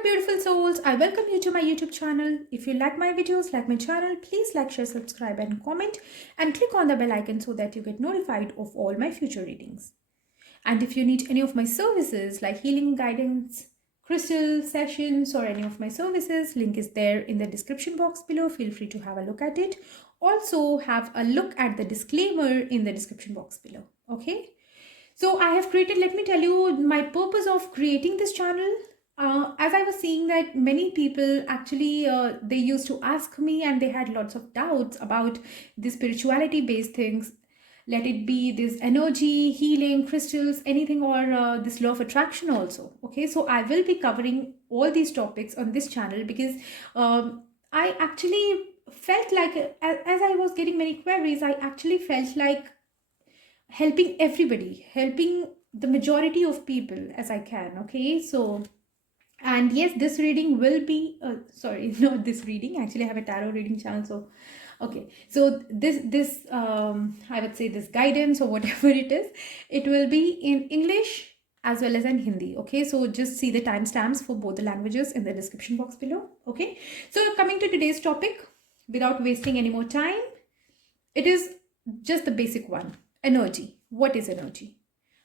Hello beautiful souls, I welcome you to my YouTube channel. If you like my videos, like my channel, please like, share, subscribe and comment and click on the bell icon so that you get notified of all my future readings. And if you need any of my services like healing guidance, crystal sessions or any of my services, link is there in the description box below. Feel free to have a look at it. Also have a look at the disclaimer in the description box below. Okay. So I have created, let me tell you my purpose of creating this channel. As I was seeing that many people actually, they used to ask me and they had lots of doubts about the spirituality based things. Let it be this energy, healing, crystals, anything, or this law of attraction also. Okay, so I will be covering all these topics on this channel because I actually felt like, as I was getting many queries, I actually felt like helping everybody, helping the majority of people as I can. Okay, so, and yes, this reading will be sorry, not this reading, actually I have a tarot reading channel. So okay, so this I would say this guidance or whatever it will be in English as well as in Hindi. Okay, so just see the timestamps for both the languages in the description box below. Okay, so coming to today's topic, without wasting any more time, it is just the basic one. Energy. What is energy?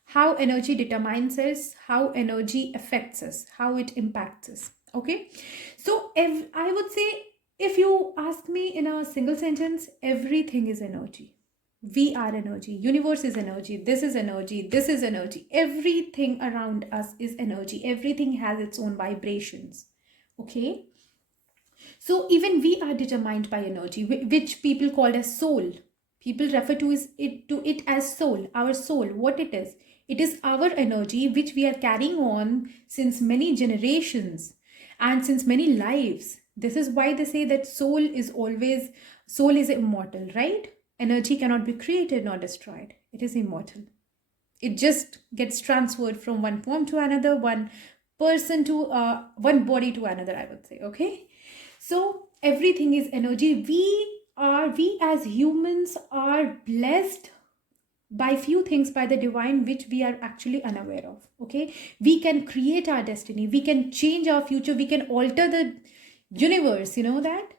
How energy determines us, how energy affects us, how it impacts us. Okay, so if I would say, if you ask me in a single sentence, everything is energy. We are energy. Universe is energy. This is energy. This is energy. Everything around us is energy. Everything has its own vibrations. Okay, so even we are determined by energy, which people call as soul. People refer to it as soul, our soul. What it is? It is our energy which we are carrying on since many generations and since many lives. This is why they say that soul is immortal, right? Energy cannot be created nor destroyed. It is immortal. It just gets transferred from one form to another, one person to one body to another, I would say. Okay, so everything is energy. We as humans are blessed by few things by the divine which we are actually unaware of. Okay, we can create our destiny, we can change our future, we can alter the universe, you know that,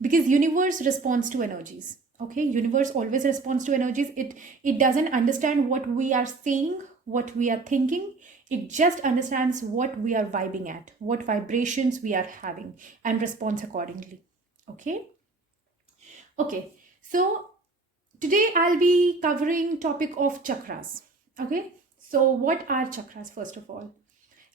because universe responds to energies. Okay, universe always responds to energies. It doesn't understand what we are saying, what we are thinking. It just understands what we are vibing at, what vibrations we are having, and responds accordingly. Okay, so today I'll be covering topic of chakras. Okay, so what are chakras? First of all,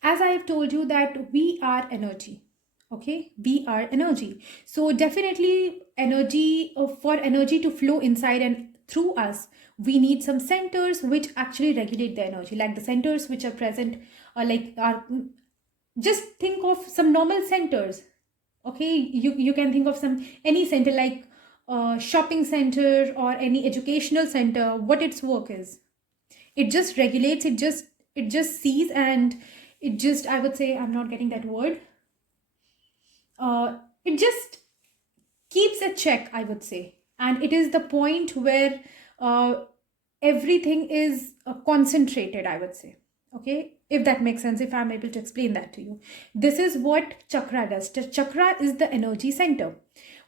as I have told you that we are energy. Okay, we are energy. So definitely energy, for energy to flow inside and through us, we need some centers which actually regulate the energy, like the centers which are present, like are, just think of some normal centers. Okay, you can think of some any center, like shopping center or any educational center. What its work is, it just regulates, it just sees, and it just, I would say, I'm not getting that word, it just keeps a check, I would say. And it is the point where uh, everything is concentrated, I would say. Okay, if that makes sense, if I'm able to explain that to you. This is what chakra does. Chakra is the energy center.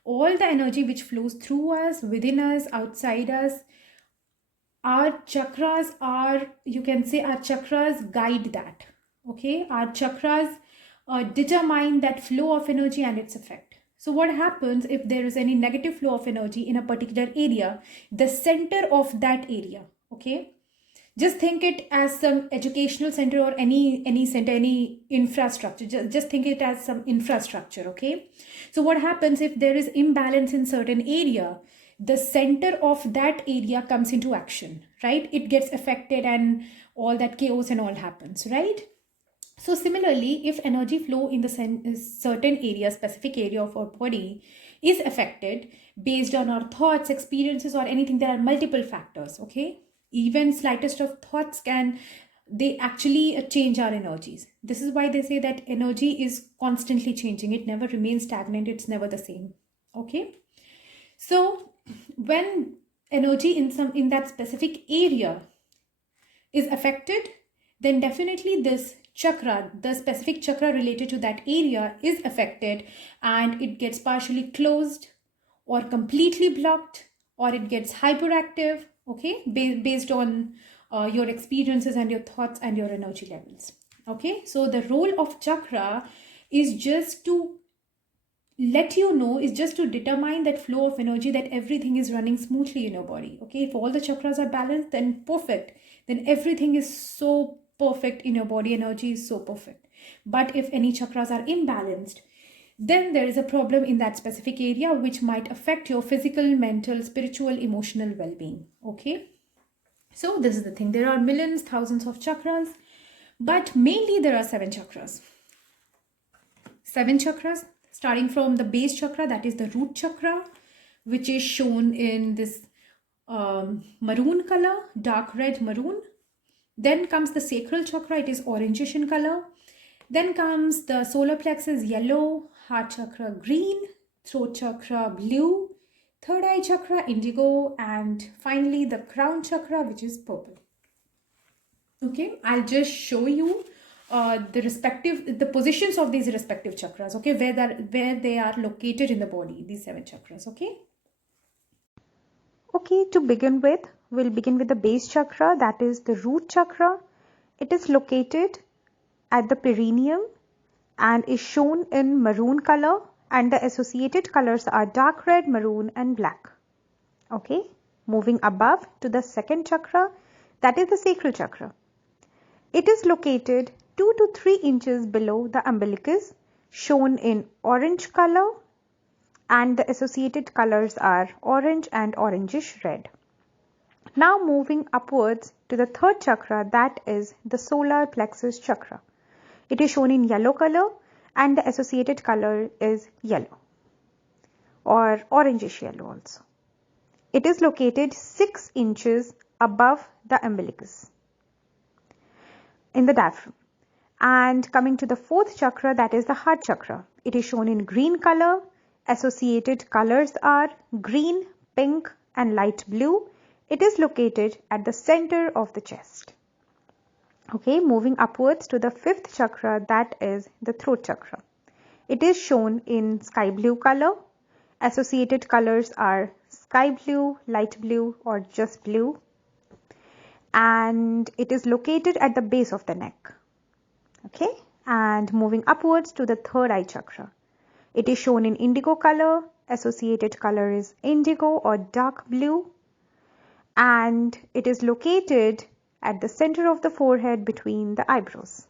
All the energy which flows through us, within us, outside us, our chakras are, you can say, our chakras guide that. Okay, our chakras determine that flow of energy and its effect. So what happens if there is any negative flow of energy in a particular area? The center of that area, okay, just think it as some educational center or any center, any infrastructure. Just think it as some infrastructure. Okay, so what happens if there is imbalance in certain area? The center of that area comes into action, right? It gets affected and all that chaos and all happens, right? So similarly, if energy flow in the certain area, specific area of our body is affected based on our thoughts, experiences, or anything, there are multiple factors. Okay, even slightest of thoughts can, they actually change our energies. This is why they say that energy is constantly changing. It never remains stagnant. It's never the same. Okay, so when energy in that specific area is affected, then definitely this chakra, the specific chakra related to that area is affected, and it gets partially closed or completely blocked, or it gets hyperactive, okay, based on your experiences and your thoughts and your energy levels. Okay, so the role of chakra is just to let you know, is just to determine that flow of energy, that everything is running smoothly in your body. Okay, if all the chakras are balanced, then perfect, then everything is so perfect in your body, energy is so perfect. But if any chakras are imbalanced, then there is a problem in that specific area which might affect your physical, mental, spiritual, emotional well-being. Okay, so this is the thing, there are millions, thousands of chakras, but mainly there are 7 chakras. 7 chakras, starting from the base chakra, that is the root chakra, which is shown in this maroon color, dark red maroon. Then comes the sacral chakra, it is orangish in color. Then comes the solar plexus, yellow, heart chakra, green, throat chakra, blue, third eye chakra, indigo, and finally the crown chakra, which is purple. Okay, I'll just show you the positions of these respective chakras, okay, where they are located in the body, these 7 chakras. Okay, To begin with, we'll begin with the base chakra, that is the root chakra. It is located at the perineum and is shown in maroon color, and the associated colors are dark red, maroon and black. Okay, moving above to the second chakra, that is the sacral chakra. It is located 2 to 3 inches below the umbilicus, shown in orange color, and the associated colors are orange and orangish red. Now moving upwards to the third chakra, that is the solar plexus chakra. It is shown in yellow color and the associated color is yellow or orangish yellow also. It is located 6 inches above the umbilicus in the diaphragm. And coming to the fourth chakra, that is the heart chakra. It is shown in green color. Associated colors are green, pink and light blue. It is located at the center of the chest. Okay, moving upwards to the fifth chakra, that is the throat chakra. It is shown in sky blue color. Associated colors are sky blue, light blue or just blue. And it is located at the base of the neck. Okay, and moving upwards to the third eye chakra. It is shown in indigo color. Associated color is indigo or dark blue. And it is located at the center of the forehead between the eyebrows.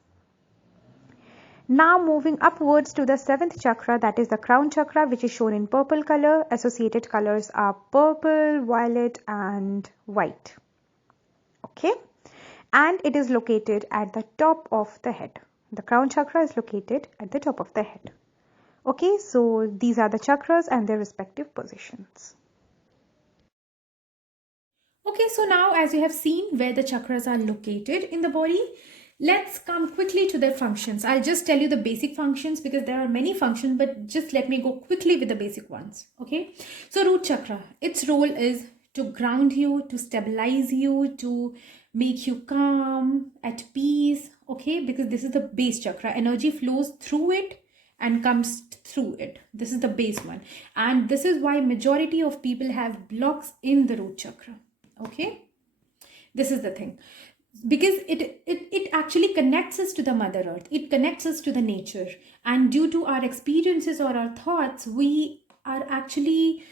Now moving upwards to the seventh chakra, that is the crown chakra, which is shown in purple color. Associated colors are purple, violet and white. Okay, and it is located at the top of the head. The crown chakra is located at the top of the head. Okay, so these are the chakras and their respective positions. okay, so now as you have seen where the chakras are located in the body, let's come quickly to their functions. I'll just tell you the basic functions because there are many functions, but just let me go quickly with the basic ones. Okay, so root chakra, its role is to ground you, to stabilize you, to make you calm, at peace. Okay, because this is the base chakra, energy flows through it and comes through it. This is the base one, and this is why majority of people have blocks in the root chakra. Okay, this is the thing, because it actually connects us to the mother earth, it connects us to the nature, and due to our experiences or our thoughts, we are actually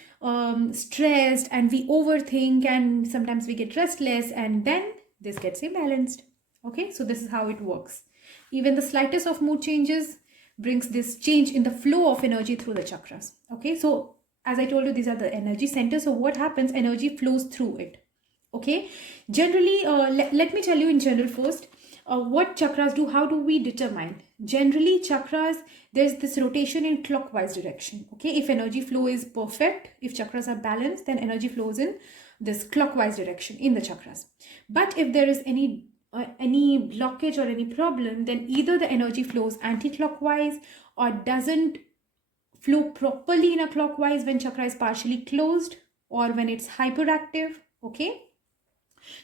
stressed and we overthink and sometimes we get restless and then this gets imbalanced. Okay, so this is how it works. Even the slightest of mood changes brings this change in the flow of energy through the chakras. Okay, so as I told you, these are the energy centers. So what happens, energy flows through it. Okay, generally let me tell you in general first what chakras do, how do we determine. Generally chakras, there's this rotation in clockwise direction. Okay, if energy flow is perfect, if chakras are balanced, then energy flows in this clockwise direction in the chakras. But if there is any blockage or any problem, then either the energy flows anti-clockwise or doesn't flow properly in a clockwise when chakra is partially closed or when it's hyperactive. Okay,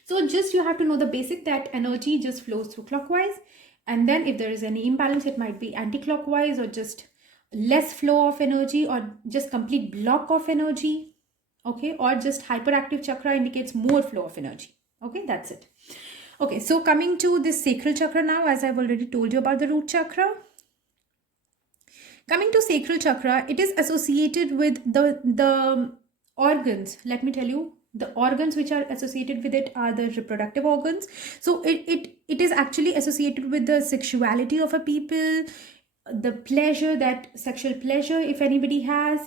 so just you have to know the basic that energy just flows through clockwise And then if there is any imbalance, it might be anti-clockwise or just less flow of energy or just complete block of energy. Okay, or just hyperactive chakra indicates more flow of energy. Okay, that's it. Okay, so coming to this sacral chakra now, as I've already told you about the root chakra. Coming to sacral chakra, it is associated with the organs. Let me tell you, the organs which are associated with it are the reproductive organs. So it is actually associated with the sexuality of a people, the pleasure, that sexual pleasure, if anybody has,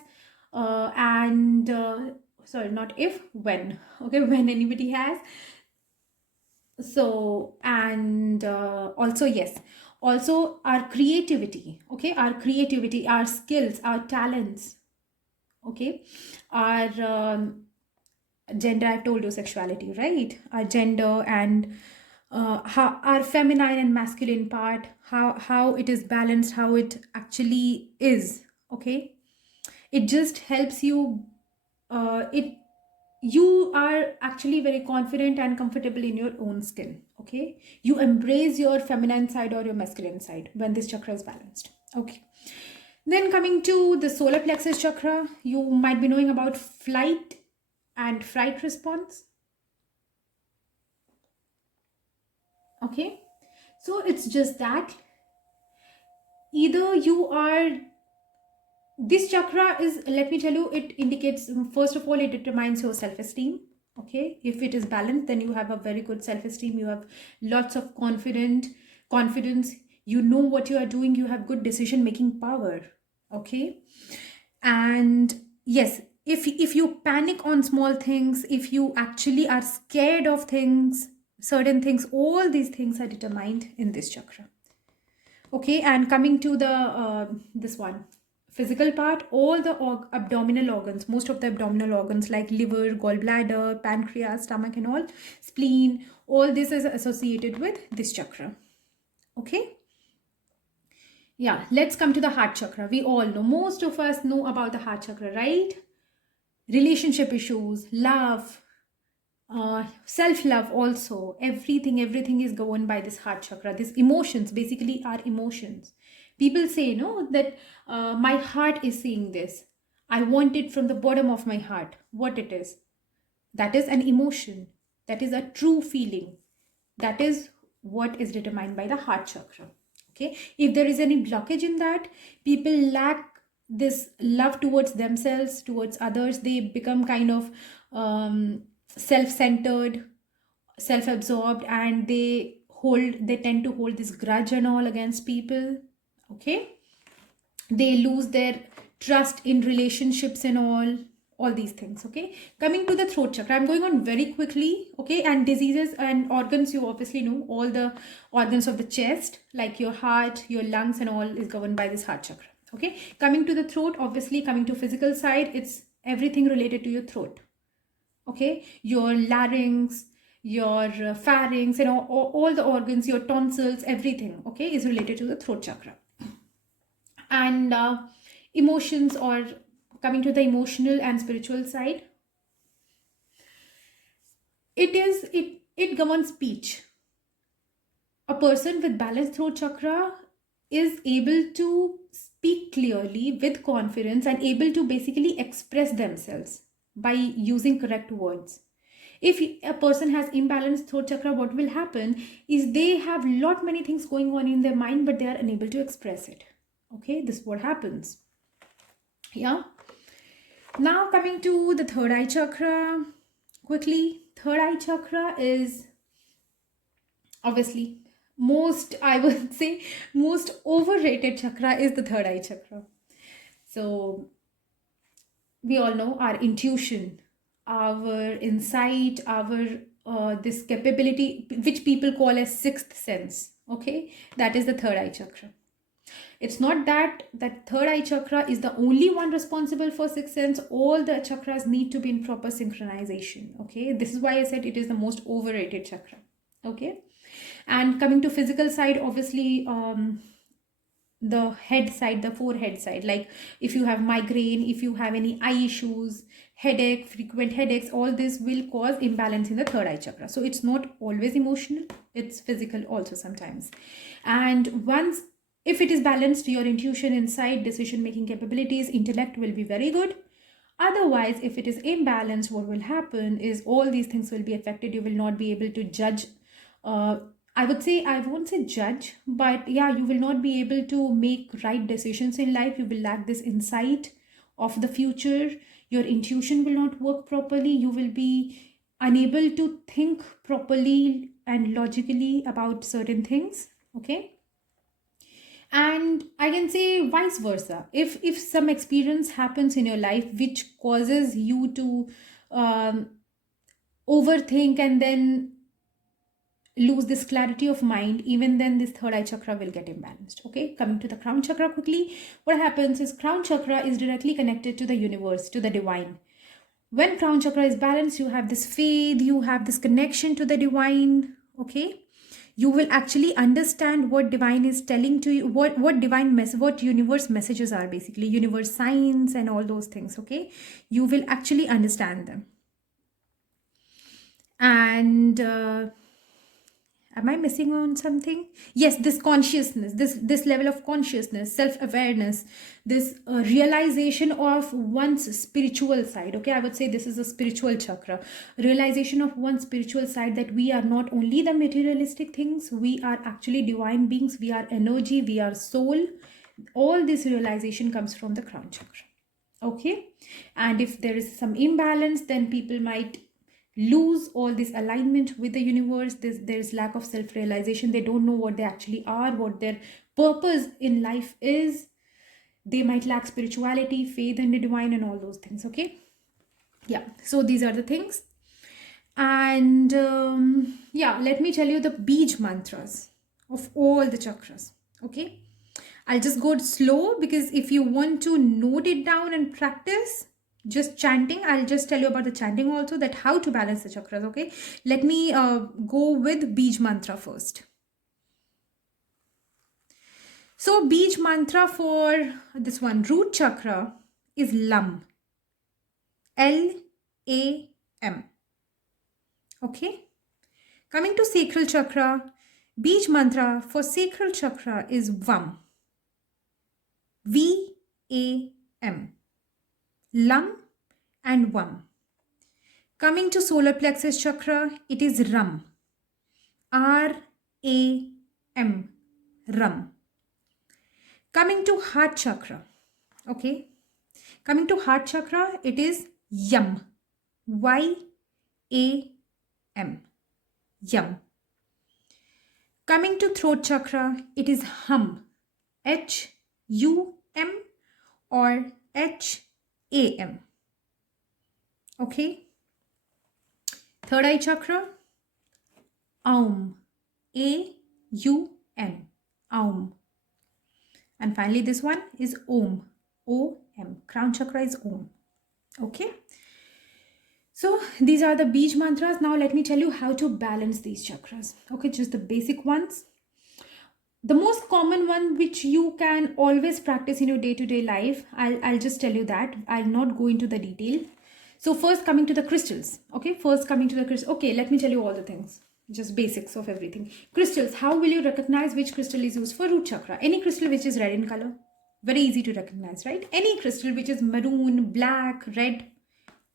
and sorry, not if, when. Okay, when anybody has. So, and also, yes, also our creativity. Okay, our creativity, our skills, our talents. Okay, our gender, I've told you, sexuality, right? Our gender, and how our feminine and masculine part, how it is balanced, how it actually is. Okay, it just helps you, it you are actually very confident and comfortable in your own skin. Okay, you embrace your feminine side or your masculine side when this chakra is balanced. Okay, then coming to the solar plexus chakra, you might be knowing about flight and fright response. Okay, so it's just that either you are, this chakra is, let me tell you, it indicates, first of all, it determines your self-esteem. Okay, if it is balanced, then you have a very good self-esteem, you have lots of confidence, you know what you are doing, you have good decision making power. Okay, and yes, if you panic on small things, if you actually are scared of things, certain things, all these things are determined in this chakra. Okay, and coming to the this one, physical part, all the abdominal organs, most of the abdominal organs like liver, gallbladder, pancreas, stomach and all, spleen, all this is associated with this chakra. Okay, yeah, let's come to the heart chakra. We all know, most of us know about the heart chakra, right? Relationship issues, love, self-love, also everything is governed by this heart chakra. These emotions basically are emotions. People say, no, that my heart is saying this, I want it from the bottom of my heart. What it is, that is an emotion, that is a true feeling, that is what is determined by the heart chakra. Okay, if there is any blockage in that, people lack this love towards themselves, towards others, they become kind of self-centered, self-absorbed, and they tend to hold this grudge and all against people. Okay, they lose their trust in relationships and all these things. Okay, coming to the throat chakra, I'm going on very quickly. Okay, and diseases and organs, you obviously know all the organs of the chest, like your heart, your lungs and all, is governed by this heart chakra. Okay, coming to the throat, obviously, coming to physical side, it's everything related to your throat. Okay, your larynx, your pharynx, and all the organs, your tonsils, everything, okay, is related to the throat chakra. And emotions, or coming to the emotional and spiritual side, it governs speech. A person with balanced throat chakra is able to speak clearly with confidence and able to basically express themselves by using correct words. If a person has imbalanced throat chakra, what will happen is they have lot many things going on in their mind, but they are unable to express it. Okay, this is what happens. Yeah. Now coming to the third eye chakra, quickly. Third eye chakra is obviously I would say, most overrated chakra is the third eye chakra. So we all know our intuition, our insight, our this capability, which people call as sixth sense. Okay, that is the third eye chakra. It's not that third eye chakra is the only one responsible for sixth sense. All the chakras need to be in proper synchronization. Okay, this is why I said it is the most overrated chakra. Okay, and coming to physical side, obviously the head side, the forehead side. Like if you have migraine, if you have any eye issues, headache, frequent headaches, all this will cause imbalance in the third eye chakra. So it's not always emotional, it's physical also sometimes. And once, if it is balanced, your intuition, insight, decision making capabilities, intellect will be very good. Otherwise, if it is imbalanced, what will happen is all these things will be affected. You will not be able to judge. I would say, I won't say judge, but yeah, you will not be able to make right decisions in life. You will lack this insight of the future. Your intuition will not work properly. You will be unable to think properly and logically about certain things. Okay. And I can say vice versa. If some experience happens in your life which causes you to um, overthink and then lose this clarity of mind, even then this third eye chakra will get imbalanced. Okay, coming to the crown chakra quickly, what happens is crown chakra is directly connected to the universe, to the divine. When crown chakra is balanced, you have this faith, you have this connection to the divine. Okay, you will actually understand what divine is telling to you, what divine what universe messages are, basically universe signs and all those things. Okay, you will actually understand them. And am I missing on something? Yes, this consciousness, this level of consciousness, self-awareness, this realization of one's spiritual side. Okay, I would say this is a spiritual chakra. Realization of one's spiritual side, that we are not only the materialistic things, we are actually divine beings, we are energy, we are soul. All this realization comes from the crown chakra. Okay, and if there is some imbalance, then people might lose all this alignment with the universe. There's lack of self-realization. They don't know what they actually are, what their purpose in life is. They might lack spirituality, faith in the divine, and all those things. Okay, yeah, so these are the things. And yeah, let me tell you the Bij mantras of all the chakras. Okay, I'll just go slow, because if you want to note it down and practice just chanting, I'll just tell you about the chanting also, that how to balance the chakras. Okay, let me go with Bij mantra first. So Bij mantra for this one, root chakra, is LAM. LAM. Okay, coming to sacral chakra, Bij mantra for sacral chakra is VAM. VAM. LAM and VAM. Coming to solar plexus chakra, it is RAM. RAM. RAM. Coming to heart chakra, okay. Coming to heart chakra, it is YAM. YAM. YAM. Coming to throat chakra, it is HUM. HUM or HAM. Okay. Third eye chakra, Aum. AUM. Aum. And finally, this one is Om. OM. Crown chakra is Om. Okay. So these are the Bij mantras. Now let me tell you how to balance these chakras. Okay, just the basic ones. The most common one which you can always practice in your day-to-day life, I'll just tell you that. I'll not go into the detail. So first, coming to the crystals. Okay, okay, let me tell you all the things. Just basics of everything. Crystals, how will you recognize which crystal is used for root chakra? Any crystal which is red in color, very easy to recognize, right? Any crystal which is maroon, black, red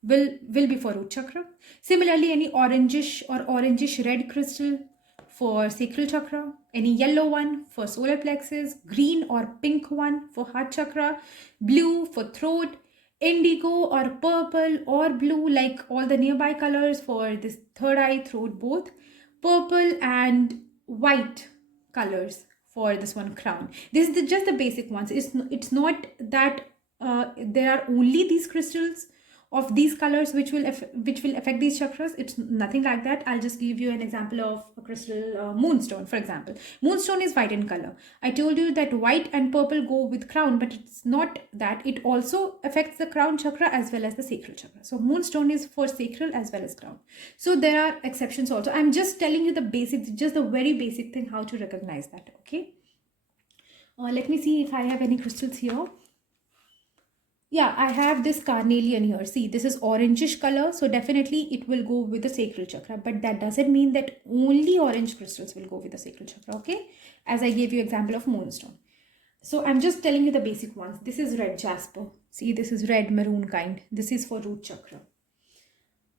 will be for root chakra. Similarly, any orangish or orangish red crystal for sacral chakra, any yellow one for solar plexus, green or pink one for heart chakra, blue for throat, indigo or purple or blue, like all the nearby colors for this third eye, throat, both, purple and white colors for this one, crown. This is just the basic ones. It's not that there are only these crystals of these colors which will affect these chakras. It's nothing like that. I'll just give you an example of a crystal, moonstone, for example. Moonstone is white in color. I told you that white and purple go with crown, but it's not that. It also affects the crown chakra as well as the sacral chakra. So moonstone is for sacral as well as crown. So there are exceptions also. I'm just telling you the basics, just the very basic thing, how to recognize that. Okay. Let me see if I have any crystals here. Yeah, I have this carnelian here. See, this is orangish color, so definitely it will go with the sacral chakra. But that doesn't mean that only orange crystals will go with the sacral chakra, okay? As I gave you example of moonstone. So I'm just telling you the basic ones. This is red jasper. See, this is red maroon kind. This is for root chakra.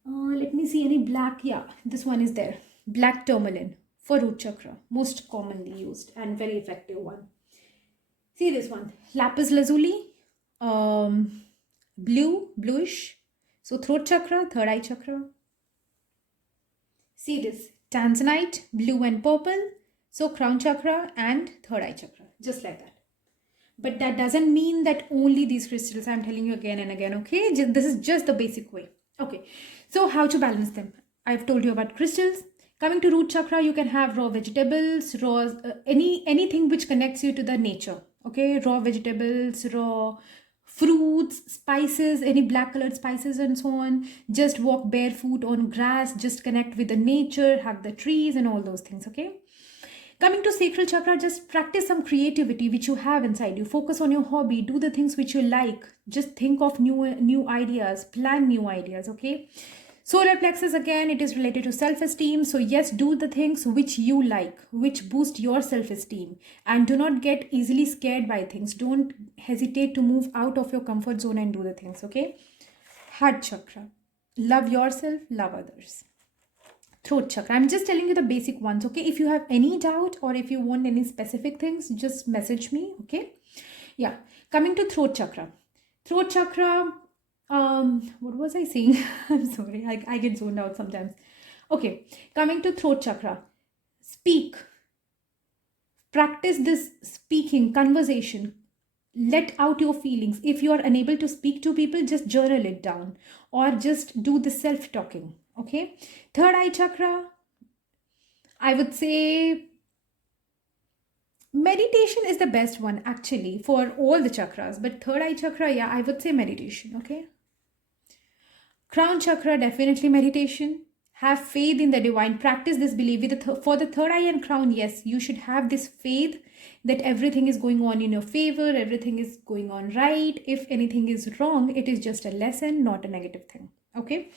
Let me see any black. Yeah, this one is there. Black tourmaline for root chakra. Most commonly used and very effective one. See this one. Lapis lazuli. Bluish. So throat chakra, third eye chakra. See this. Tanzanite, blue and purple. So crown chakra and third eye chakra. Just like that. But that doesn't mean that only these crystals. I'm telling you again and again, okay? This is just the basic way. Okay, so how to balance them? I've told you about crystals. Coming to root chakra, you can have raw vegetables, anything which connects you to the nature. Okay, raw vegetables, raw fruits, spices, any black colored spices and so on. Just walk barefoot on grass, just connect with the nature, hug the trees and all those things, okay? Coming to sacral chakra, just practice some creativity which you have inside you. Focus on your hobby, do the things which you like. Just think of new ideas, plan new ideas, okay? Solar plexus, again, it is related to self-esteem. So yes, do the things which you like, which boost your self-esteem. And do not get easily scared by things. Don't hesitate to move out of your comfort zone and do the things, okay? Heart chakra. Love yourself, love others. Throat chakra. I'm just telling you the basic ones, okay? If you have any doubt or if you want any specific things, just message me, okay? Yeah. Coming to throat chakra. Throat chakra, what was I saying? I'm sorry, I get zoned out sometimes. Okay, coming to throat chakra. Speak. Practice this speaking, conversation. Let out your feelings. If you are unable to speak to people, just journal it down or just do the self-talking, okay? Third eye chakra, I would say meditation is the best one actually for all the chakras. But third eye chakra, yeah, I would say meditation, okay? Crown chakra, definitely meditation. Have faith in the divine. Practice this belief. For the third eye and crown, yes, you should have this faith that everything is going on in your favor, everything is going on right. If anything is wrong, it is just a lesson, not a negative thing, okay?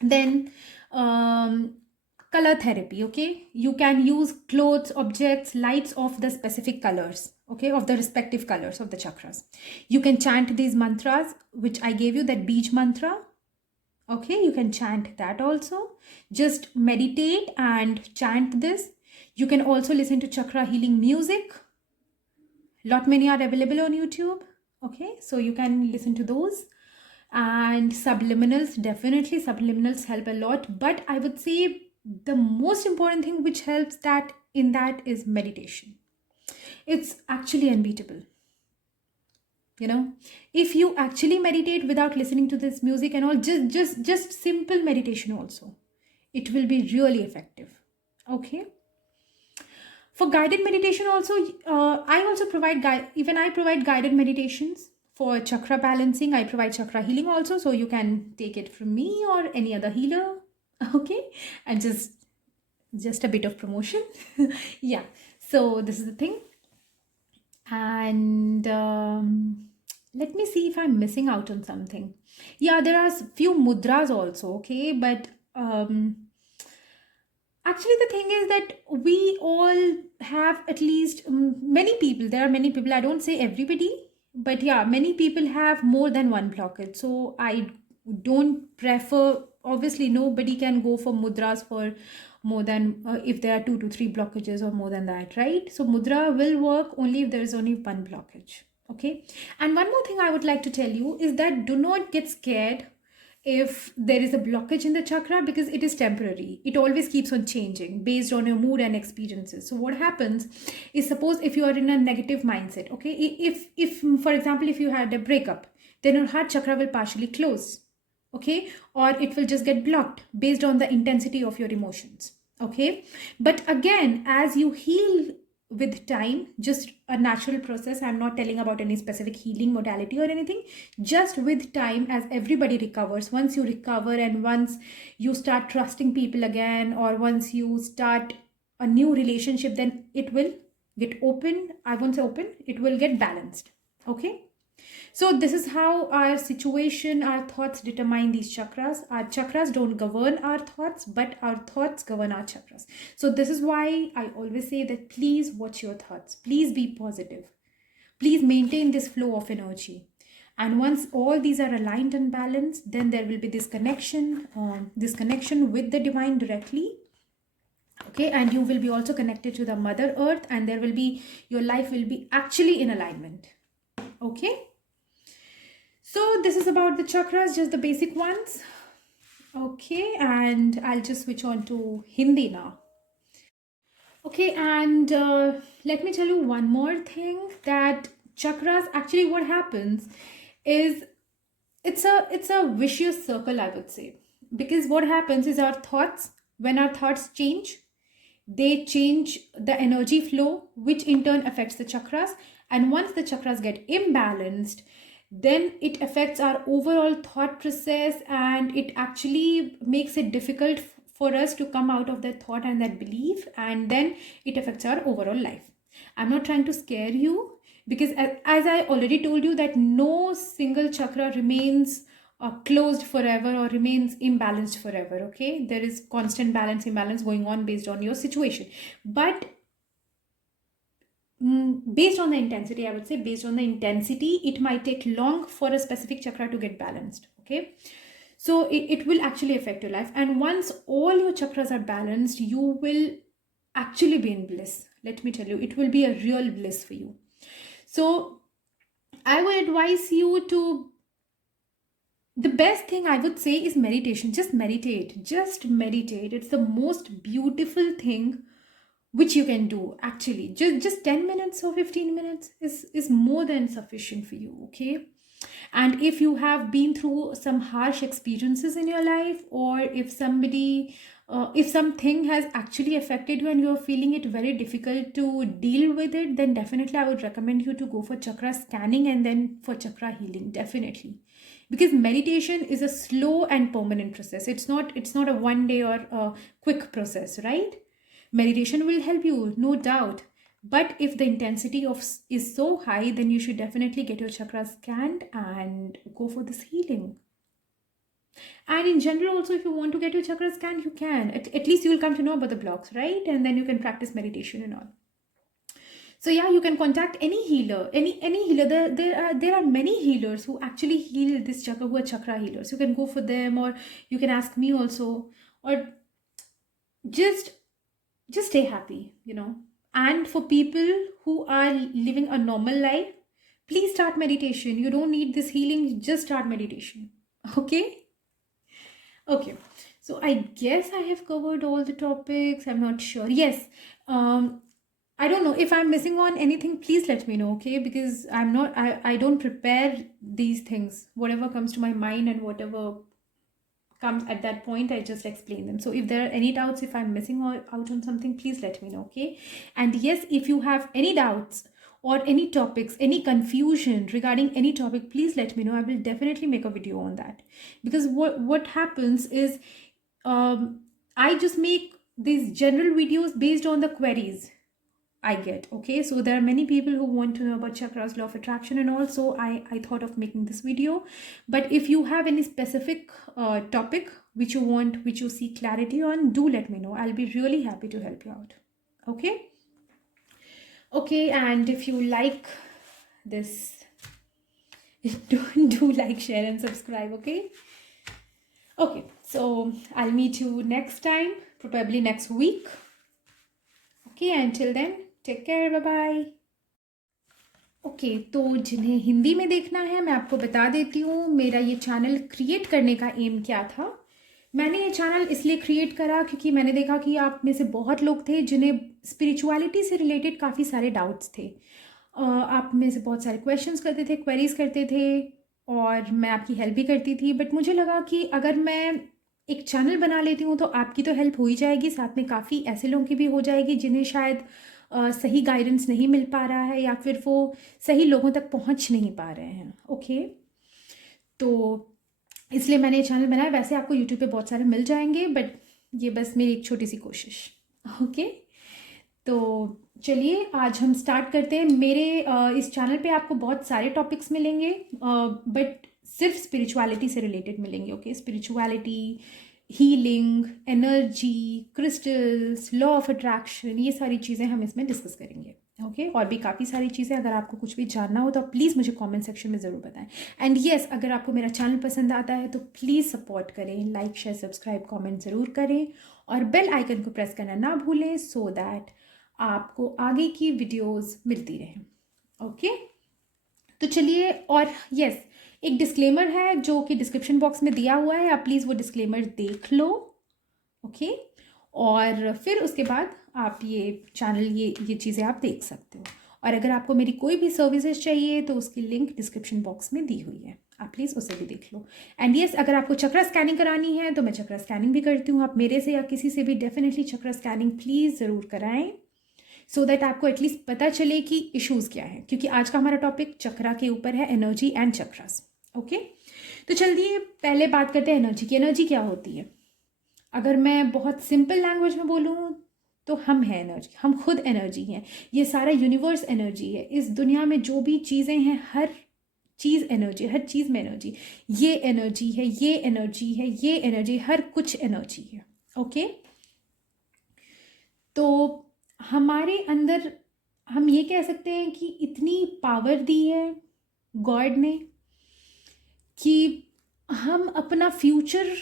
Then color therapy, okay? You can use clothes, objects, lights of the specific colors, okay, of the respective colors of the chakras. You can chant these mantras, which I gave you, that Bij mantra. Okay, you can chant that also. Just meditate and chant this. You can also listen to chakra healing music. Lot many are available on YouTube. Okay, so you can listen to those. And subliminals, definitely subliminals help a lot. But I would say the most important thing which helps in that is meditation. It's actually unbeatable. You know, if you actually meditate without listening to this music and all, just simple meditation also, it will be really effective, okay? For guided meditation also, I also provide I provide guided meditations for chakra balancing. I provide chakra healing also, so you can take it from me or any other healer, okay? And just a bit of promotion. Yeah, so this is the thing. And let me see if I'm missing out on something. Yeah, there are few mudras also, okay? But actually the thing is that we all have at least many people. There are many people. I don't say everybody, but yeah, many people have more than one blockage. So I don't prefer, obviously nobody can go for mudras for more than if there are 2 to 3 blockages or more than that, right? So mudra will work only if there is only one blockage, okay? And one more thing I would like to tell you is that do not get scared if there is a blockage in the chakra, because it is temporary. It always keeps on changing based on your mood and experiences. So what happens is, suppose if you are in a negative mindset, okay, if for example, if you had a breakup, then your heart chakra will partially close, okay, or it will just get blocked based on the intensity of your emotions, okay? But again, as you heal with time, just a natural process, I'm not telling about any specific healing modality or anything, just with time, as everybody recovers, once you recover and once you start trusting people again, or once you start a new relationship, then it will get open. I won't say open, it will get balanced. Okay. So this is how our situation, our thoughts determine these chakras. Our chakras don't govern our thoughts, but our thoughts govern our chakras. So this is why I always say that please watch your thoughts. Please be positive. Please maintain this flow of energy. And once all these are aligned and balanced, then there will be this connection with the divine directly. Okay, and you will be also connected to the Mother Earth, and your life will be actually in alignment. Okay. So this is about the chakras, just the basic ones. Okay, and I'll just switch on to Hindi now. Okay, and let me tell you one more thing, that chakras, actually what happens is it's a vicious circle, I would say. Because what happens is when our thoughts change, they change the energy flow, which in turn affects the chakras. And once the chakras get imbalanced, then it affects our overall thought process, and it actually makes it difficult for us to come out of that thought and that belief, and then it affects our overall life. I'm not trying to scare you, because as I already told you, that no single chakra remains closed forever or remains imbalanced forever. Okay, there is constant imbalance going on based on your situation. But based on the intensity, I would say, based on the intensity, it might take long for a specific chakra to get balanced. Okay, so it will actually affect your life. And once all your chakras are balanced, you will actually be in bliss. Let me tell you, it will be a real bliss for you. So I would advise you to, the best thing I would say is meditation. Just meditate. It's the most beautiful thing which you can do. Actually, just 10 minutes or 15 minutes is more than sufficient for you. Okay. And if you have been through some harsh experiences in your life, or if something has actually affected you and you're feeling it very difficult to deal with it, then definitely I would recommend you to go for chakra scanning and then for chakra healing. Definitely. Because meditation is a slow and permanent process. It's not a one day or a quick process, right? Meditation will help you, no doubt. But if the intensity is so high, then you should definitely get your chakras scanned and go for this healing. And in general, also, if you want to get your chakras scanned, you can. At least you will come to know about the blocks, right? And then you can practice meditation and all. So yeah, you can contact any healer, any healer. There are many healers who actually heal this chakra, who are chakra healers. You can go for them, or you can ask me also, or just stay happy, And for people who are living a normal life, please start meditation. You don't need this healing, just start meditation. Okay? Okay. So I guess I have covered all the topics. I'm not sure. Yes. I don't know if I'm missing on anything. Please let me know, okay? Because I don't prepare these things. Whatever comes to my mind and whatever comes at that point, I just explain them. So if there are any doubts, if I'm missing out on something, please let me know, okay? And yes, if you have any doubts or any topics, any confusion regarding any topic, please let me know. I will definitely make a video on that. Because what happens is, I just make these general videos based on the queries I get. Okay, so there are many people who want to know about chakras, law of attraction, and also I thought of making this video. But if you have any specific topic which you see clarity on, do let me know. I'll be really happy to help you out. Okay, and if you like this, do like, share, and subscribe. Okay, so I'll meet you next time, probably next week. Okay, until then, take care, bye bye. Okay, तो जिन्हें हिंदी में देखना है, मैं आपको बता देती हूँ मेरा ये चैनल क्रिएट करने का एम क्या था. मैंने ये चैनल इसलिए क्रिएट करा क्योंकि मैंने देखा कि आप में से बहुत लोग थे जिन्हें स्पिरिचुअलिटी से रिलेटेड काफ़ी सारे डाउट्स थे. आप में से बहुत सारे क्वेश्चंस करते थे, क्वेरीज करते थे, और मैं आपकी हेल्प भी करती थी. बट मुझे लगा कि अगर मैं एक चैनल बना लेती हूँ तो आपकी तो हेल्प हो ही जाएगी, साथ में काफ़ी ऐसे लोगों की भी हो जाएगी जिन्हें शायद सही गाइडेंस नहीं मिल पा रहा है, या फिर वो सही लोगों तक पहुंच नहीं पा रहे हैं. ओके, तो इसलिए मैंने ये चैनल बनाया. वैसे आपको यूट्यूब पे बहुत सारे मिल जाएंगे, बट ये बस मेरी एक छोटी सी कोशिश. ओके, तो चलिए आज हम स्टार्ट करते हैं। मेरे इस चैनल पे आपको बहुत सारे टॉपिक्स मिलेंगे, बट सिर्फ स्पिरिचुअलिटी से रिलेटेड मिलेंगे। Okay, spirituality, healing, energy, crystals, law of attraction, ये सारी चीज़ें हम इसमें डिस्कस करेंगे। ओके, और भी काफ़ी सारी चीज़ें। अगर आपको कुछ भी जानना हो तो आप प्लीज़ मुझे कमेंट सेक्शन में ज़रूर बताएं। एंड येस, अगर आपको मेरा चैनल पसंद आता है तो प्लीज़ सपोर्ट करें, लाइक शेयर सब्सक्राइब कमेंट ज़रूर करें और बेल आइकन को प्रेस करना ना भूलें, सो दैट आपको आगे की वीडियोस मिलती रहें। ओके, तो चलिए, और यस, एक डिस्क्लेमर है जो कि डिस्क्रिप्शन बॉक्स में दिया हुआ है, आप प्लीज़ वो डिस्क्लेमर देख लो। ओके, और फिर उसके बाद आप ये चैनल, ये चीज़ें आप देख सकते हो। और अगर आपको मेरी कोई भी सर्विसेज चाहिए तो उसकी लिंक डिस्क्रिप्शन बॉक्स में दी हुई है, आप प्लीज़ उसे भी देख लो। एंड यस, अगर आपको चक्रा स्कैनिंग करानी है तो मैं चक्रा स्कैनिंग भी करती हूँ। आप मेरे से या किसी से भी डेफिनेटली चक्रा स्कैनिंग प्लीज़ ज़रूर कराएं, सो दैट आपको एटलीस्ट पता चले कि इश्यूज़ क्या है, क्योंकि आज का हमारा टॉपिक चक्रा के ऊपर है, एनर्जी एंड चक्रास। ओके, तो चलिए पहले बात करते हैं एनर्जी की। एनर्जी क्या होती है? अगर मैं बहुत सिंपल लैंग्वेज में बोलूँ तो हम हैं एनर्जी, हम खुद एनर्जी हैं। ये सारा यूनिवर्स एनर्जी है। इस दुनिया में जो भी चीज़ें हैं, हर चीज़ एनर्जी, हर चीज़ में एनर्जी। ये एनर्जी है, ये एनर्जी है, ये एनर्जी, हर कुछ एनर्जी है। ओके, तो हमारे अंदर हम ये कह सकते हैं कि इतनी पावर दी है गॉड ने कि हम अपना फ्यूचर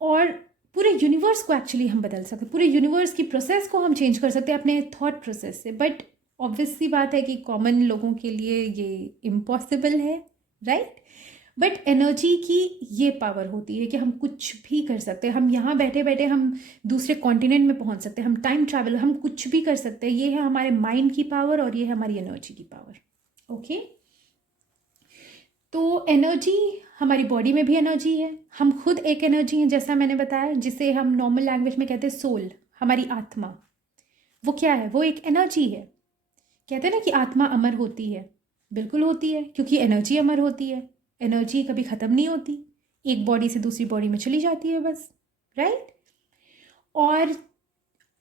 और पूरे यूनिवर्स को एक्चुअली हम बदल सकते हैं। पूरे यूनिवर्स की प्रोसेस को हम चेंज कर सकते हैं अपने थॉट प्रोसेस से। बट ऑब्वियस सी बात है कि कॉमन लोगों के लिए ये इम्पॉसिबल है, राइट? बट एनर्जी की ये पावर होती है कि हम कुछ भी कर सकते हैं। हम यहाँ बैठे बैठे हम दूसरे कॉन्टिनेंट में पहुँच सकते हैं, हम टाइम ट्रैवल, हम कुछ भी कर सकते हैं। ये है हमारे माइंड की पावर और ये है हमारी एनर्जी की पावर। ओके, तो एनर्जी, हमारी बॉडी में भी एनर्जी है, हम खुद एक एनर्जी हैं जैसा मैंने बताया, जिसे हम नॉर्मल लैंग्वेज में कहते हैं सोल, हमारी आत्मा। वो क्या है? वो एक एनर्जी है। कहते हैं ना कि आत्मा अमर होती है, बिल्कुल होती है, क्योंकि एनर्जी अमर होती है। एनर्जी कभी ख़त्म नहीं होती, एक बॉडी से दूसरी बॉडी में चली जाती है बस, राइट? और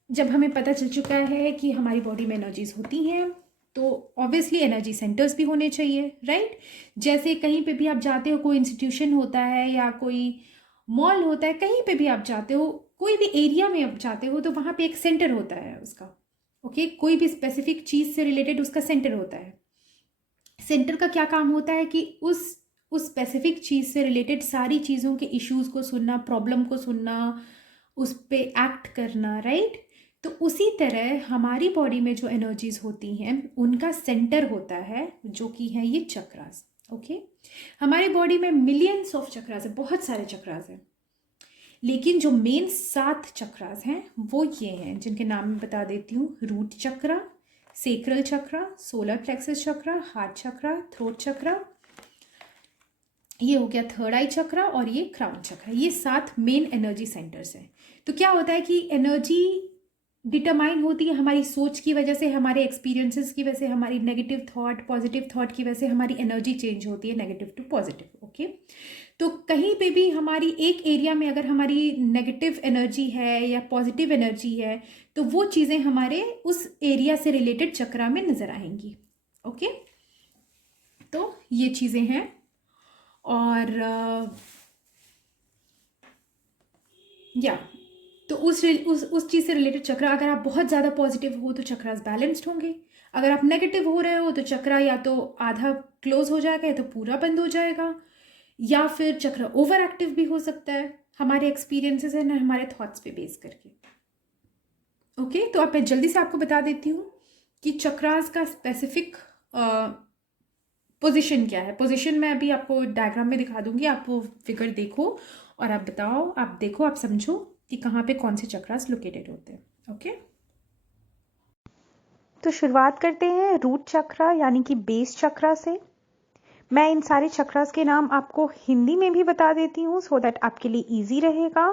जब हमें पता चल चुका है कि हमारी बॉडी में एनर्जीज होती हैं तो ऑब्वियसली एनर्जी सेंटर्स भी होने चाहिए, राइट? जैसे कहीं पे भी आप जाते हो, कोई इंस्टीट्यूशन होता है या कोई मॉल होता है, कहीं पे भी आप जाते हो, कोई भी एरिया में आप जाते हो तो वहाँ पे एक सेंटर होता है उसका। ओके, कोई भी स्पेसिफिक चीज़ से रिलेटेड उसका सेंटर होता है। सेंटर का क्या काम होता है कि उस स्पेसिफिक चीज़ से रिलेटेड सारी चीज़ों के इश्यूज़ को सुनना, प्रॉब्लम को सुनना, उस पे एक्ट करना, राइट? तो उसी तरह हमारी बॉडी में जो एनर्जीज होती हैं उनका सेंटर होता है, जो कि है ये चक्रास। ओके, हमारी बॉडी में मिलियंस ऑफ चक्रास है, बहुत सारे चक्रास हैं, लेकिन जो मेन 7 चक्रास हैं वो ये हैं, जिनके नाम मैं बता देती हूँ। रूट चक्रा, सेक्रल चक्रा, सोलर प्लेक्सस चक्रा, हार्ट चक्रा, थ्रोट चक्रा, ये हो गया थर्ड आई चक्रा, और ये क्राउन चक्रा। ये 7 मेन एनर्जी सेंटर्स हैं। तो क्या होता है कि एनर्जी डिटरमाइन होती है हमारी सोच की वजह से, हमारे एक्सपीरियंसेस की वजह से, हमारी नेगेटिव थॉट पॉजिटिव थॉट की वजह से हमारी एनर्जी चेंज होती है, नेगेटिव टू पॉजिटिव। ओके, तो कहीं पे भी हमारी एक एरिया में अगर हमारी नेगेटिव एनर्जी है या पॉजिटिव एनर्जी है तो वो चीज़ें हमारे उस एरिया से रिलेटेड चक्रा में नज़र आएंगी। ओके, तो ये चीज़ें हैं। और या तो उस चीज़ से रिलेटेड चक्रा, अगर आप बहुत ज़्यादा पॉजिटिव हो तो चक्रास बैलेंस्ड होंगे। अगर आप नेगेटिव हो रहे हो तो चक्रा या तो आधा क्लोज हो जाएगा या तो पूरा बंद हो जाएगा, या फिर चक्रा ओवर एक्टिव भी हो सकता है, हमारे एक्सपीरियंसेस है ना, हमारे थॉट्स पे बेस करके। ओके, तो अब मैं जल्दी से आपको बता देती हूँ कि चक्रास का स्पेसिफिक पोजीशन क्या है। पोजीशन मैं अभी आपको डायग्राम में दिखा दूंगी, आप वो फिगर देखो और आप बताओ, आप देखो, आप समझो कि कहाँ पे कौन से चक्रास लोकेटेड होते हैं। ओके, तो शुरुआत करते हैं रूट चक्रा यानी कि बेस चक्रा से। मैं इन सारे चक्रास के नाम आपको हिंदी में भी बता देती हूँ, सो दैट आपके लिए इजी रहेगा।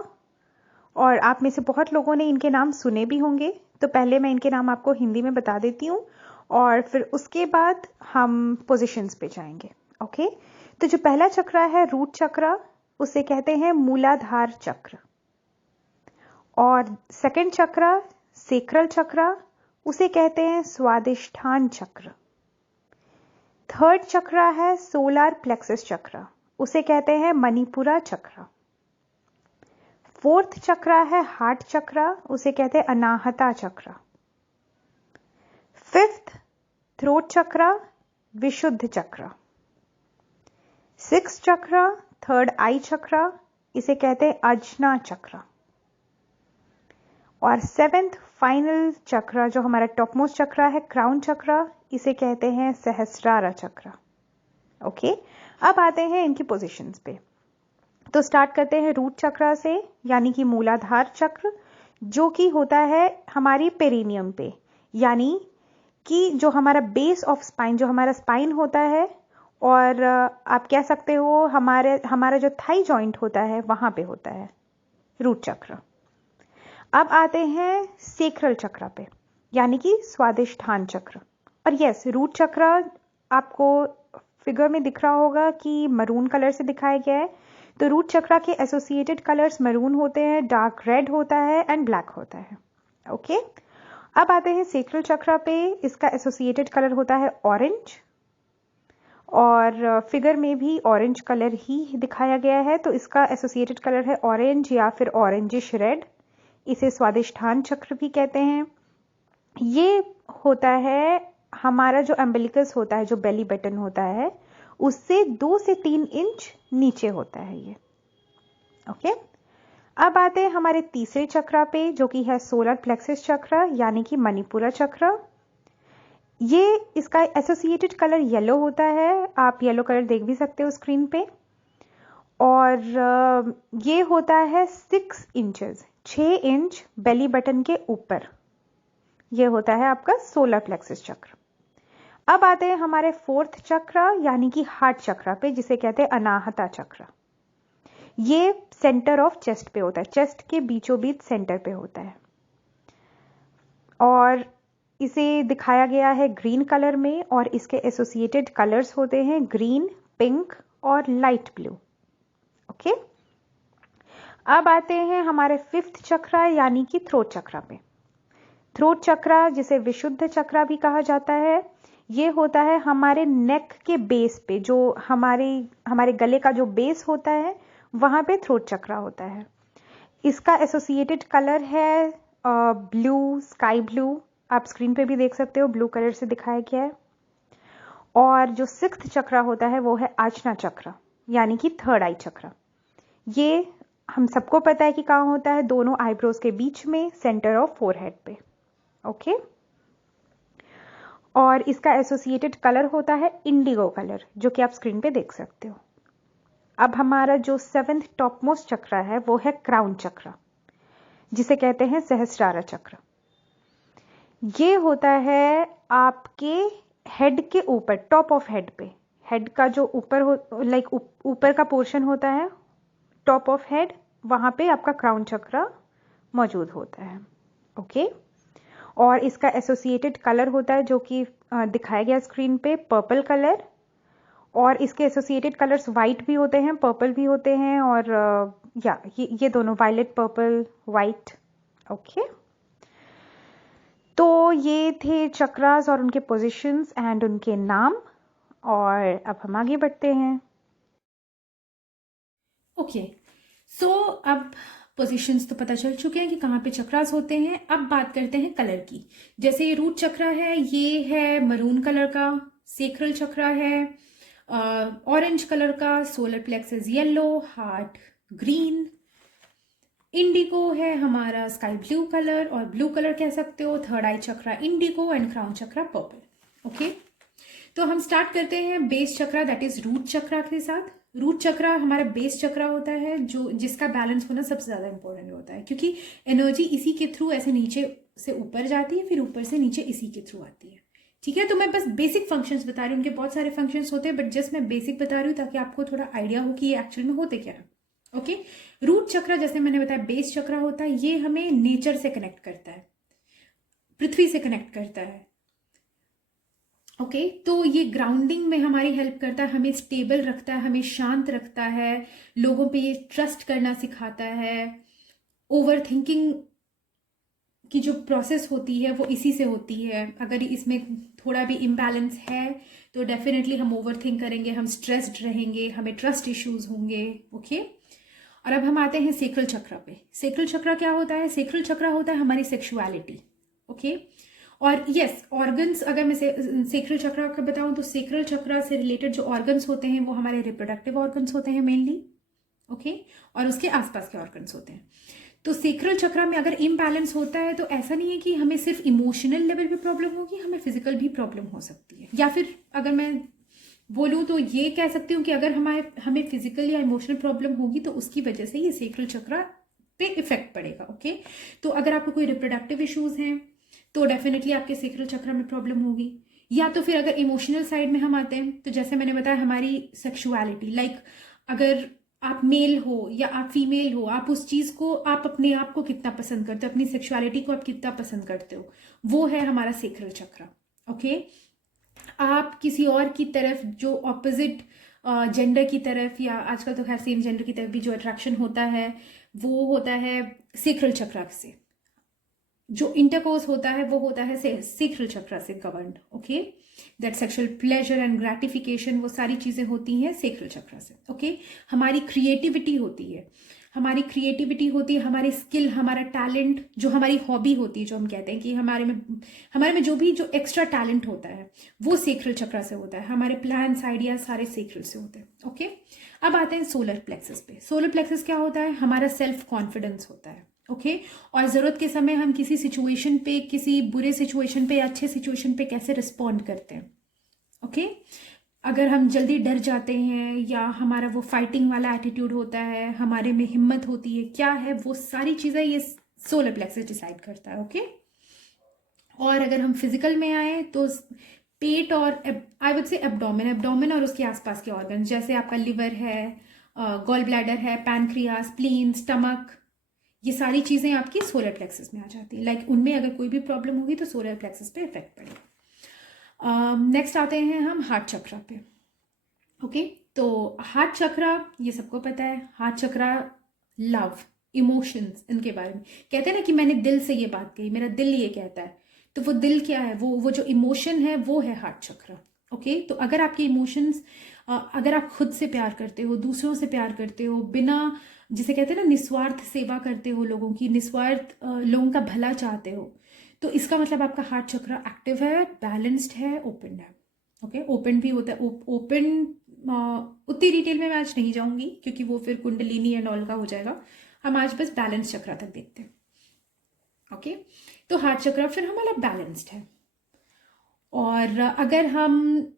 और आप में से बहुत लोगों ने इनके नाम सुने भी होंगे, तो पहले मैं इनके नाम आपको हिंदी में बता देती हूँ और फिर उसके बाद हम पोजीशंस पे जाएंगे। ओके, तो जो पहला चक्र है रूट चक्र, उसे कहते हैं मूलाधार चक्र। और सेकंड चक्र सेक्रल चक्र, उसे कहते हैं स्वादिष्ठान चक्र। थर्ड चक्र है सोलर प्लेक्सस चक्र, उसे कहते हैं मणिपुरा चक्र। फोर्थ चक्र है हार्ट चक्र, उसे कहते हैं अनाहता चक्र। फिफ्थ थ्रोट चक्र, विशुद्ध चक्र। सिक्स्थ चक्र थर्ड आई चक्र, इसे कहते हैं अजना चक्र। और सेवेंथ फाइनल चक्र जो हमारा टॉपमोस्ट चक्र है क्राउन चक्र, इसे कहते हैं सहस्रार चक्र। ओके, अब आते हैं इनकी पोजीशंस पे। तो स्टार्ट करते हैं रूट चक्र से, यानी कि मूलाधार चक्र, जो कि होता है हमारी पेरिनियम पे, यानी कि जो हमारा बेस ऑफ स्पाइन, जो हमारा स्पाइन होता है, और आप कह सकते हो हमारा जो थाई जॉइंट होता है वहां पे होता है रूट चक्र। अब आते हैं सेक्रल चक्र पे, यानी कि स्वादिष्ठान चक्र। और यस, रूट चक्र आपको फिगर में दिख रहा होगा कि मरून कलर से दिखाया गया है। तो रूट चक्र के एसोसिएटेड कलर्स मरून होते हैं, डार्क रेड होता है एंड ब्लैक होता है। ओके, अब आते हैं सेक्रल चक्र पे। इसका एसोसिएटेड कलर होता है ऑरेंज, और फिगर में भी ऑरेंज कलर ही दिखाया गया है, तो इसका एसोसिएटेड कलर है ऑरेंज या फिर ऑरेंजिश रेड। इसे स्वादिष्ठान चक्र भी कहते हैं। ये होता है हमारा जो अम्बिलिकस होता है, जो बेली बटन होता है, उससे 2 से 3 इंच नीचे होता है ये। ओके, अब आते हैं हमारे तीसरे चक्र पे, जो कि है सोलर प्लेक्सस चक्र, यानी कि मणिपुरा चक्र। ये इसका एसोसिएटेड कलर येलो होता है, आप येलो कलर देख भी सकते हो स्क्रीन पे। और ये होता है 6 इंचेस, 6 इंच बेली बटन के ऊपर। ये होता है आपका सोलर प्लेक्सस चक्र। अब आते हैं हमारे फोर्थ चक्र, यानी कि हार्ट चक्र पे, जिसे कहते हैं अनाहता चक्र। ये सेंटर ऑफ चेस्ट पे होता है, चेस्ट के बीचों बीच सेंटर पे होता है, और इसे दिखाया गया है ग्रीन कलर में, और इसके एसोसिएटेड कलर्स होते हैं ग्रीन, पिंक और लाइट ब्लू। ओके, अब आते हैं हमारे फिफ्थ चक्र, यानी कि थ्रोट चक्र पे। थ्रोट चक्र, जिसे विशुद्ध चक्र भी कहा जाता है, ये होता है हमारे नेक के बेस पे, जो हमारे गले का जो बेस होता है वहां पे थ्रोट चक्र होता है। इसका एसोसिएटेड कलर है ब्लू, स्काई ब्लू, आप स्क्रीन पे भी देख सकते हो, ब्लू कलर से दिखाया गया है। और जो सिक्स्थ चक्र होता है वो है आजना चक्र, यानी कि थर्ड आई चक्र। ये हम सबको पता है कि कहाँ होता है, दोनों आईब्रोज के बीच में, सेंटर ऑफ फोरहेड पे। ओके, और इसका एसोसिएटेड कलर होता है इंडिगो कलर, जो कि आप स्क्रीन पे देख सकते हो। अब हमारा जो सेवेंथ टॉप मोस्ट चक्र है वो है क्राउन चक्र, जिसे कहते हैं सहस्रार चक्र। ये होता है आपके हेड के ऊपर, टॉप ऑफ हेड पे, हेड का जो ऊपर ऊपर का पोर्शन होता है, टॉप ऑफ हेड, वहां पे आपका क्राउन चक्र मौजूद होता है। ओके, और इसका एसोसिएटेड कलर होता है, जो कि दिखाया गया स्क्रीन पे, पर्पल कलर। और इसके एसोसिएटेड कलर्स वाइट भी होते हैं, पर्पल भी होते हैं, और ये दोनों, वायलेट, पर्पल, वाइट। ओके, तो ये थे चक्रास और उनके पोजीशंस एंड उनके नाम। और अब हम आगे बढ़ते हैं। ओके, सो अब पोजीशंस तो पता चल चुके हैं कि कहाँ पे चक्रास होते हैं। अब बात करते हैं कलर की। जैसे ये रूट चक्र है, ये है मरून कलर का, सेक्रल चक्र है ऑरेंज कलर का, solar plexus yellow, heart green, Indigo है हमारा स्काई ब्लू कलर, और ब्लू कलर कह सकते हो, थर्ड आई चक्र इंडिगो, एंड क्राउन चक्र पर्पल। ओके, तो हम स्टार्ट करते हैं बेस चक्र, दैट इज रूट चक्र के साथ। रूट चक्र हमारा बेस चक्र होता है, जो जिसका बैलेंस होना सबसे ज्यादा इंपॉर्टेंट होता है, क्योंकि एनर्जी इसी के थ्रू ऐसे नीचे से ऊपर जाती है, फिर ऊपर से नीचे इसी के थ्रू आती है। ठीक है, तो मैं बस बेसिक फंक्शंस बता रही हूँ, उनके बहुत सारे फंक्शंस होते हैं, बट जस्ट मैं बेसिक बता रही हूँ ताकि आपको थोड़ा आइडिया हो कि ये एक्चुअल में होते क्या है। ओके, रूट चक्र जैसे मैंने बताया बेस चक्र होता है, ये हमें नेचर से कनेक्ट करता है, पृथ्वी से कनेक्ट करता है। ओके, तो ये ग्राउंडिंग में हमारी हेल्प करता है, हमें स्टेबल रखता है, हमें शांत रखता है, लोगों पे ये ट्रस्ट करना सिखाता है, ओवर थिंकिंग की जो प्रोसेस होती है वो इसी से होती है। अगर इसमें थोड़ा भी इम्बैलेंस है तो डेफिनेटली हम ओवर थिंक करेंगे, हम स्ट्रेस्ड रहेंगे, हमें ट्रस्ट इश्यूज होंगे। ओके, और अब हम आते हैं सेक्रल चक्र पे। सेक्रल चक्र क्या होता है? सेक्रल चक्र होता है हमारी सेक्सुअलिटी। ओके, और यस, ऑर्गन्स, अगर मैं सेक्रल चक्र का बताऊं तो सेक्रल चक्र से रिलेटेड जो ऑर्गन्स होते हैं वो हमारे रिप्रोडक्टिव ऑर्गन्स होते हैं मेनली। ओके, और उसके आसपास के ऑर्गन्स होते हैं। तो सेक्रल चक्र में अगर इम्बैलेंस होता है तो ऐसा नहीं है कि हमें सिर्फ इमोशनल लेवल पे प्रॉब्लम होगी, हमें फिजिकल भी प्रॉब्लम हो सकती है। या फिर अगर मैं बोलूँ तो ये कह सकती हूँ कि अगर हमें फिजिकल या इमोशनल प्रॉब्लम होगी तो उसकी वजह से ये सेक्रल चक्र पे इफेक्ट पड़ेगा। ओके, तो अगर आपको कोई रिप्रोडक्टिव इश्यूज हैं तो डेफिनेटली आपके सेक्रल चक्र में प्रॉब्लम होगी। या तो फिर अगर इमोशनल साइड में हम आते हैं तो जैसे मैंने बताया हमारी सेक्सुअलिटी, लाइक अगर आप मेल हो या आप फीमेल हो, आप उस चीज को, आप अपने आप को कितना पसंद करते हो, अपनी सेक्सुअलिटी को आप कितना पसंद करते हो, वो है हमारा सेक्रल चक्र। ओके, आप किसी और की तरफ जो ऑपोजिट जेंडर की तरफ, या आजकल तो खैर सेम जेंडर की तरफ भी जो अट्रैक्शन होता है वो होता है सेक्रल चक्र से। जो इंटरकोर्स होता है वो होता है सेक्रल चक्र से governed. Okay, that sexual pleasure and gratification, वो सारी चीजें होती हैं सेक्रल चक्र से। ओके, हमारी क्रिएटिविटी होती है, हमारी स्किल, हमारा टैलेंट, जो हमारी हॉबी होती है, जो हम कहते हैं कि हमारे में जो भी जो एक्स्ट्रा टैलेंट होता है वो सेक्रल चक्र से होता है। हमारे प्लान्स, आइडियाज सारे सेक्रल से होते हैं। ओके, अब आते हैं सोलर प्लेक्सस पे। सोलर प्लेक्सस क्या होता है? हमारा सेल्फ कॉन्फिडेंस होता है। ओके, और ज़रूरत के समय हम किसी सिचुएशन पे, किसी बुरे सिचुएशन पे या अच्छे सिचुएशन पे कैसे रिस्पॉन्ड करते हैं। ओके, अगर हम जल्दी डर जाते हैं या हमारा वो फाइटिंग वाला एटीट्यूड होता है, हमारे में हिम्मत होती है, क्या है, वो सारी चीज़ें ये सोलर प्लेक्सस डिसाइड करता है। ओके, और अगर हम फिजिकल में आए तो पेट और आई वुड से एब्डोमेन और उसके आसपास के ऑर्गन, जैसे आपका लिवर है, गॉल ब्लैडर है, पैनक्रियास, स्प्लीन, स्टमक, ये सारी चीज़ें आपकी सोलर प्लेक्सस में आ जाती है। लाइक उनमें अगर कोई भी प्रॉब्लम होगी तो सोलर प्लेक्सस पे इफेक्ट पड़ेगा। नेक्स्ट आते हैं हम हार्ट चक्र पे। ओके, तो हार्ट चक्र, ये सबको पता है, हार्ट चक्र लव, इमोशंस, इनके बारे में कहते हैं ना कि मैंने दिल से ये बात कही, मेरा दिल ये कहता है। तो वो दिल क्या है? वो जो इमोशन है वो है हार्ट चक्र। ओके, तो अगर आपके इमोशंस, अगर आप खुद से प्यार करते हो, दूसरों से प्यार करते हो, बिना, जिसे कहते हैं ना, निस्वार्थ सेवा करते हो लोगों की, निस्वार्थ लोगों का भला चाहते हो, तो इसका मतलब आपका हार्ट चक्र एक्टिव है, बैलेंस्ड है, ओपन है। ओके, ओपन भी होता है। ओपन उतनी डिटेल में मैं आज नहीं जाऊंगी क्योंकि वो फिर कुंडलिनी एंड ऑल का हो जाएगा। हम आज बस बैलेंस चक्र तक देखते हैं। ओके, तो हार्ट चक्र फिर हमारा बैलेंस्ड है। और अगर हम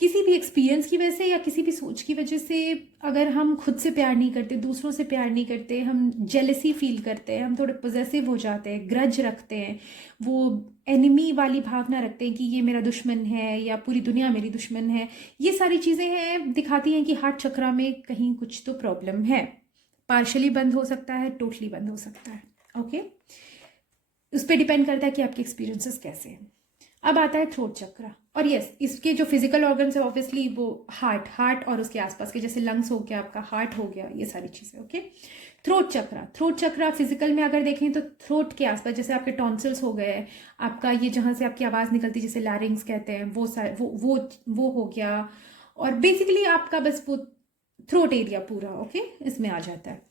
किसी भी एक्सपीरियंस की वजह से या किसी भी सोच की वजह से अगर हम खुद से प्यार नहीं करते, दूसरों से प्यार नहीं करते, हम जेलसी फील करते हैं, हम थोड़े पॉजेसिव हो जाते हैं, ग्रज रखते हैं, वो एनिमी वाली भावना रखते हैं कि ये मेरा दुश्मन है या पूरी दुनिया मेरी दुश्मन है, ये सारी चीज़ें हैं, दिखाती हैं कि हार्ट चक्र में कहीं कुछ तो प्रॉब्लम है। पार्शली बंद हो सकता है, टोटली बंद हो सकता है। ओके, उस पर डिपेंड करता है कि आपके एक्सपीरियंसेस कैसे हैं। अब आता है थ्रोट चक्र, और यस, इसके जो फिजिकल ऑर्गन्स है ऑब्वियसली वो हार्ट और उसके आसपास के, जैसे लंग्स हो गया, आपका हार्ट हो गया, ये सारी चीजें। ओके, थ्रोट चक्र फिजिकल में अगर देखें तो थ्रोट के आसपास, जैसे आपके टॉन्सिल्स हो गए, आपका ये जहां से आपकी आवाज निकलती है जिसे लैरिंग्स कहते हैं, वो हो गया, और बेसिकली आपका बस वो थ्रोट एरिया पूरा, ओके, इसमें आ जाता है।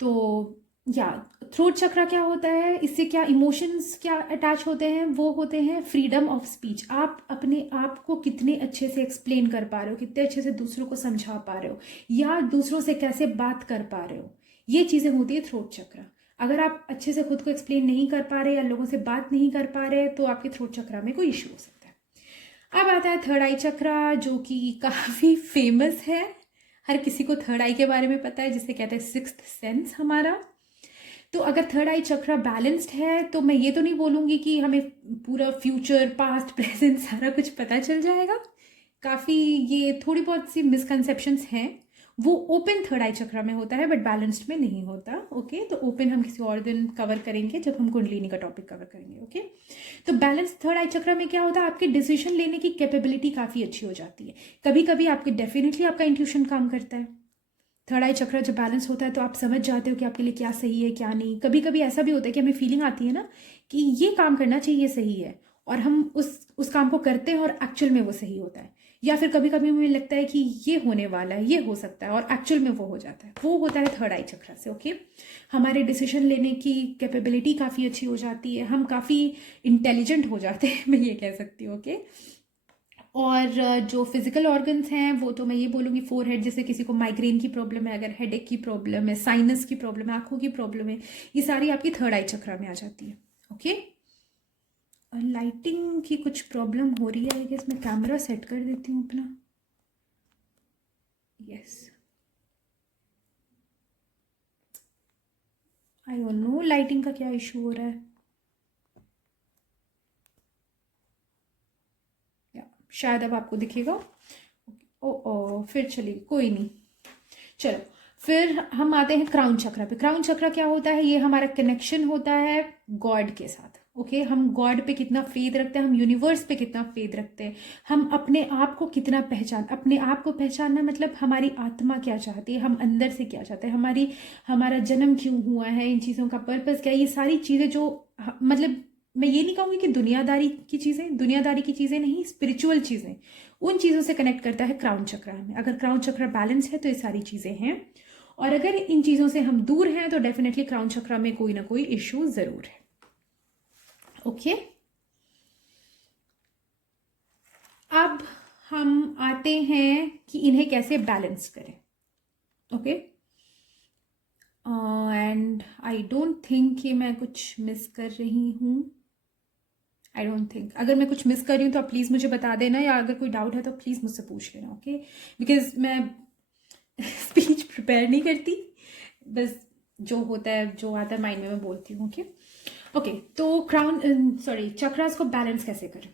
तो या थ्रोट चक्र क्या होता है, इससे क्या इमोशंस क्या अटैच होते हैं? वो होते हैं फ्रीडम ऑफ स्पीच। आप अपने आप को कितने अच्छे से एक्सप्लेन कर पा रहे हो, कितने अच्छे से दूसरों को समझा पा रहे हो, या दूसरों से कैसे बात कर पा रहे हो, ये चीज़ें होती है थ्रोट चक्र। अगर आप अच्छे से खुद को एक्सप्लेन नहीं कर पा रहे या लोगों से बात नहीं कर पा रहे तो आपके थ्रोट चक्र में कोई इशू हो सकता है। अब आता है थर्ड आई चक्र, जो कि काफ़ी फेमस है, हर किसी को थर्ड आई के बारे में पता है, जिसे कहते हैं सिक्स्थ सेंस हमारा। तो अगर थर्ड आई चक्र बैलेंस्ड है तो मैं ये तो नहीं बोलूँगी कि हमें पूरा फ्यूचर, पास्ट, प्रेजेंट सारा कुछ पता चल जाएगा। काफ़ी ये थोड़ी बहुत सी मिसकंसेप्शंस हैं। वो ओपन थर्ड आई चक्र में होता है बट बैलेंस्ड में नहीं होता। ओके, तो ओपन हम किसी और दिन कवर करेंगे जब हम कुंडलिनी का टॉपिक कवर करेंगे। ओके, तो बैलेंस थर्ड आई चक्र में क्या होता है, आपके डिसीजन लेने की कैपेबिलिटी काफ़ी अच्छी हो जाती है। कभी कभी आपके डेफिनेटली आपका इंट्यूशन काम करता है, थर्ड आई चक्र जब बैलेंस होता है तो आप समझ जाते हो कि आपके लिए क्या सही है क्या नहीं। कभी कभी ऐसा भी होता है कि हमें फीलिंग आती है ना कि ये काम करना चाहिए, ये सही है, और हम उस काम को करते हैं और एक्चुअल में वो सही होता है। या फिर कभी कभी हमें लगता है कि ये होने वाला है, ये हो सकता है, और एक्चुअल में वो हो जाता है। वो होता है थर्ड आई चक्र से। ओके, हमारे डिसीजन लेने की कैपेबिलिटी काफ़ी अच्छी हो जाती है, हम काफ़ी इंटेलिजेंट हो जाते हैं, मैं ये कह सकती हूँ। ओके, और जो फिजिकल ऑर्गन्स हैं वो तो मैं ये बोलूँगी फोर हेड, जैसे किसी को माइग्रेन की प्रॉब्लम है, अगर हेडेक की प्रॉब्लम है, साइनस की प्रॉब्लम है, आंखों की प्रॉब्लम है, ये सारी आपकी थर्ड आई चक्र में आ जाती है। ओके, और लाइटिंग की कुछ प्रॉब्लम हो रही है, आई गेस मैं कैमरा सेट कर देती हूँ अपना। Yes, I don't know lighting का क्या इशू हो रहा है। शायद अब आपको दिखेगा। ओ फिर चलिए, कोई नहीं, चलो। फिर हम आते हैं क्राउन चक्र पे। क्राउन चक्र क्या होता है? ये हमारा कनेक्शन होता है गॉड के साथ। ओके, हम गॉड पे कितना फेथ रखते हैं, हम यूनिवर्स पे कितना फेथ रखते हैं, हम अपने आप को कितना अपने आप को पहचानना मतलब हमारी आत्मा क्या चाहती है, हम अंदर से क्या चाहते हैं, हमारा जन्म क्यों हुआ है, इन चीज़ों का पर्पस क्या है, ये सारी चीज़ें जो मतलब मैं ये नहीं कहूँगी कि दुनियादारी की चीज़ें नहीं, स्पिरिचुअल चीज़ें, उन चीज़ों से कनेक्ट करता है क्राउन चक्र हमें। अगर क्राउन चक्र बैलेंस है तो ये सारी चीज़ें हैं, और अगर इन चीज़ों से हम दूर हैं तो डेफिनेटली क्राउन चक्र में कोई ना कोई इश्यू ज़रूर है। ओके, अब हम आते हैं कि इन्हें कैसे बैलेंस करें। Okay, and I don't think कि मैं कुछ मिस कर रही हूँ। आई डोंट थिंक, अगर मैं कुछ मिस कर रही हूँ तो आप प्लीज़ मुझे बता देना, या अगर कोई डाउट है तो प्लीज़ मुझसे पूछ लेना। ओके, बिकॉज मैं स्पीच प्रिपेयर नहीं करती, बस जो होता है, जो आता है माइंड में, मैं बोलती हूँ। ओके ओके, तो चक्रास को बैलेंस कैसे करें?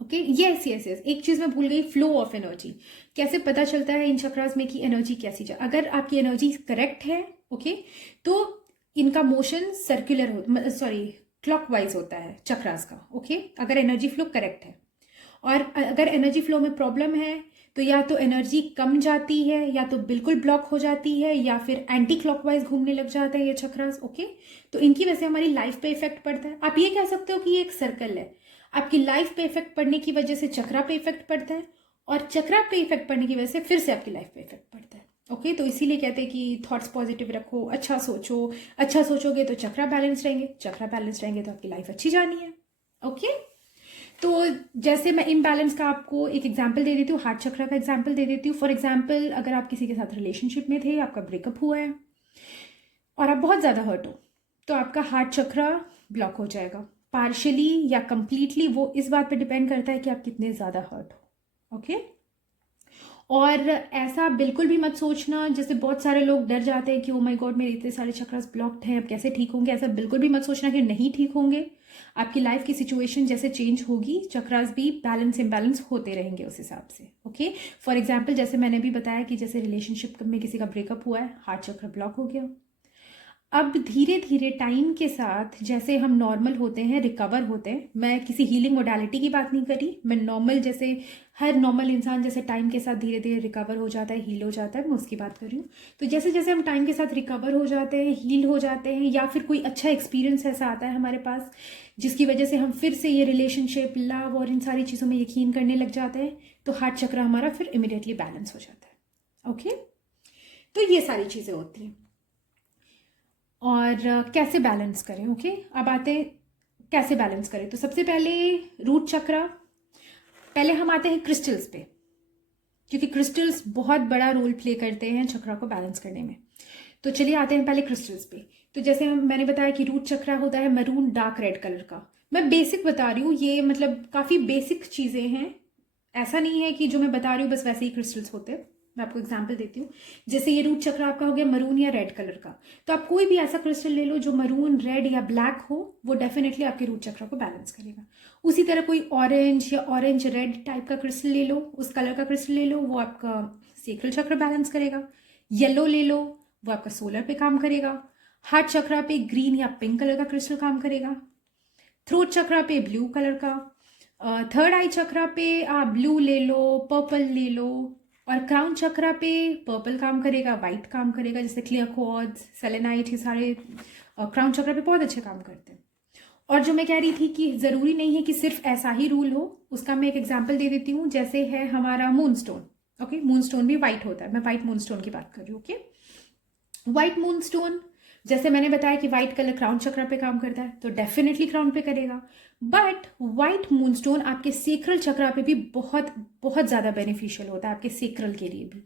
ओके, यस यस यस, एक चीज़ मैं भूल गई, फ्लो ऑफ एनर्जी। कैसे पता चलता है इन चक्रास में कि एनर्जी कैसी जाए? अगर आपकी एनर्जी करेक्ट है, ओके, तो इनका मोशन सर्कुलर क्लॉकवाइज होता है चक्रास का। ओके, अगर एनर्जी फ्लो करेक्ट है, और अगर एनर्जी फ्लो में प्रॉब्लम है तो या तो एनर्जी कम जाती है, या तो बिल्कुल ब्लॉक हो जाती है, या फिर एंटी क्लॉकवाइज घूमने लग जाते हैं ये चक्रास। ओके, तो इनकी वजह से हमारी लाइफ पे इफेक्ट पड़ता है। आप ये कह सकते हो कि ये एक सर्कल है, आपकी लाइफ पे इफेक्ट पड़ने की वजह से चक्रा पे इफेक्ट पड़ता है, और चक्रा पे इफेक्ट पड़ने की वजह से फिर से आपकी लाइफ पे इफेक्ट पड़ता है। ओके, तो इसीलिए कहते हैं कि थॉट्स पॉजिटिव रखो, अच्छा सोचो, अच्छा सोचोगे तो चक्रा बैलेंस रहेंगे, चक्रा बैलेंस रहेंगे तो आपकी लाइफ अच्छी जानी है। ओके, तो जैसे मैं इम्बैलेंस का आपको एक एग्जांपल दे देती हूँ, हार्ट चक्र का एग्जांपल दे देती हूँ। फॉर एग्जांपल, अगर आप किसी के साथ रिलेशनशिप में थे, आपका ब्रेकअप हुआ है और आप बहुत ज़्यादा हर्ट हो, तो आपका हार्ट चक्र ब्लॉक हो जाएगा, पार्शियली या कंप्लीटली। वो इस बात पे डिपेंड करता है कि आप कितने ज़्यादा हर्ट हो। ओके, और ऐसा बिल्कुल भी मत सोचना, जैसे बहुत सारे लोग डर जाते हैं कि ओ माय गॉड मेरे इतने सारे चक्रास ब्लॉक्ड हैं, अब कैसे ठीक होंगे। ऐसा बिल्कुल भी मत सोचना कि नहीं ठीक होंगे। आपकी लाइफ की सिचुएशन जैसे चेंज होगी, चक्रास भी बैलेंस इम्बैलेंस होते रहेंगे उस हिसाब से। ओके, फॉर एग्जाम्पल, जैसे मैंने भी बताया कि जैसे रिलेशनशिप में किसी का ब्रेकअप हुआ है, हार्ट चक्र ब्लॉक हो गया। अब धीरे धीरे टाइम के साथ जैसे हम नॉर्मल होते हैं, रिकवर होते हैं, मैं किसी हीलिंग मोडालिटी की बात नहीं करी, मैं नॉर्मल जैसे हर नॉर्मल इंसान जैसे टाइम के साथ धीरे धीरे रिकवर हो जाता है, हील हो जाता है, मैं उसकी बात कर रही हूँ। तो जैसे जैसे हम टाइम के साथ रिकवर हो जाते हैं, हील हो जाते हैं, या फिर कोई अच्छा एक्सपीरियंस ऐसा आता है हमारे पास जिसकी वजह से हम फिर से ये रिलेशनशिप, लव और इन सारी चीज़ों में यकीन करने लग जाते हैं, तो हार्ट चक्र हमारा फिर इमिडिएटली बैलेंस हो जाता है। ओके, तो ये सारी चीज़ें होती हैं। और कैसे बैलेंस करें? ओके, अब आते हैं कैसे बैलेंस करें। तो सबसे पहले रूट चक्र, पहले हम आते हैं क्रिस्टल्स पे, क्योंकि क्रिस्टल्स बहुत बड़ा रोल प्ले करते हैं चक्र को बैलेंस करने में। तो चलिए आते हैं पहले क्रिस्टल्स पे। तो जैसे मैंने बताया कि रूट चक्र होता है मरून डार्क रेड कलर का। मैं बेसिक बता रही हूँ, ये मतलब काफ़ी बेसिक चीज़ें हैं, ऐसा नहीं है कि जो मैं बता रही हूँ बस वैसे ही क्रिस्टल्स होते हैं। मैं आपको एग्जांपल देती हूँ, जैसे ये रूट चक्र आपका हो गया मरून या रेड कलर का, तो आप कोई भी ऐसा क्रिस्टल ले लो जो मरून, रेड या ब्लैक हो, वो डेफिनेटली आपके रूट चक्र को बैलेंस करेगा। उसी तरह कोई ऑरेंज या ऑरेंज रेड टाइप का क्रिस्टल ले लो, उस कलर का क्रिस्टल ले लो, वो आपका सेक्रल चक्र बैलेंस करेगा। येलो ले लो, वो आपका सोलर पे काम करेगा। हार्ट चक्र पे ग्रीन या पिंक कलर का क्रिस्टल काम करेगा। थ्रोट चक्र पे ब्लू कलर का। थर्ड आई चक्र पे आप ब्लू ले लो, पर्पल ले लो, और क्राउन चक्रा पे पर्पल काम करेगा, वाइट काम करेगा, जैसे क्लियर क्वार्ट्ज, सेलेनाइट, ये सारे क्राउन चक्रा पे बहुत अच्छे काम करते हैं। और जो मैं कह रही थी कि ज़रूरी नहीं है कि सिर्फ ऐसा ही रूल हो, उसका मैं एक एग्जांपल दे देती हूँ। जैसे है हमारा moon stone, okay, moon stone भी वाइट होता है, मैं वाइट मून स्टोन की बात कर रही हूँ, ओके। व्हाइट मून स्टोन, जैसे मैंने बताया कि व्हाइट कलर क्राउन चक्र पे काम करता है, तो डेफिनेटली क्राउन पे करेगा। बट व्हाइट मून स्टोन आपके सेक्रल चक्र पे भी बहुत बहुत ज़्यादा बेनिफिशियल होता है, आपके सेक्रल के लिए भी।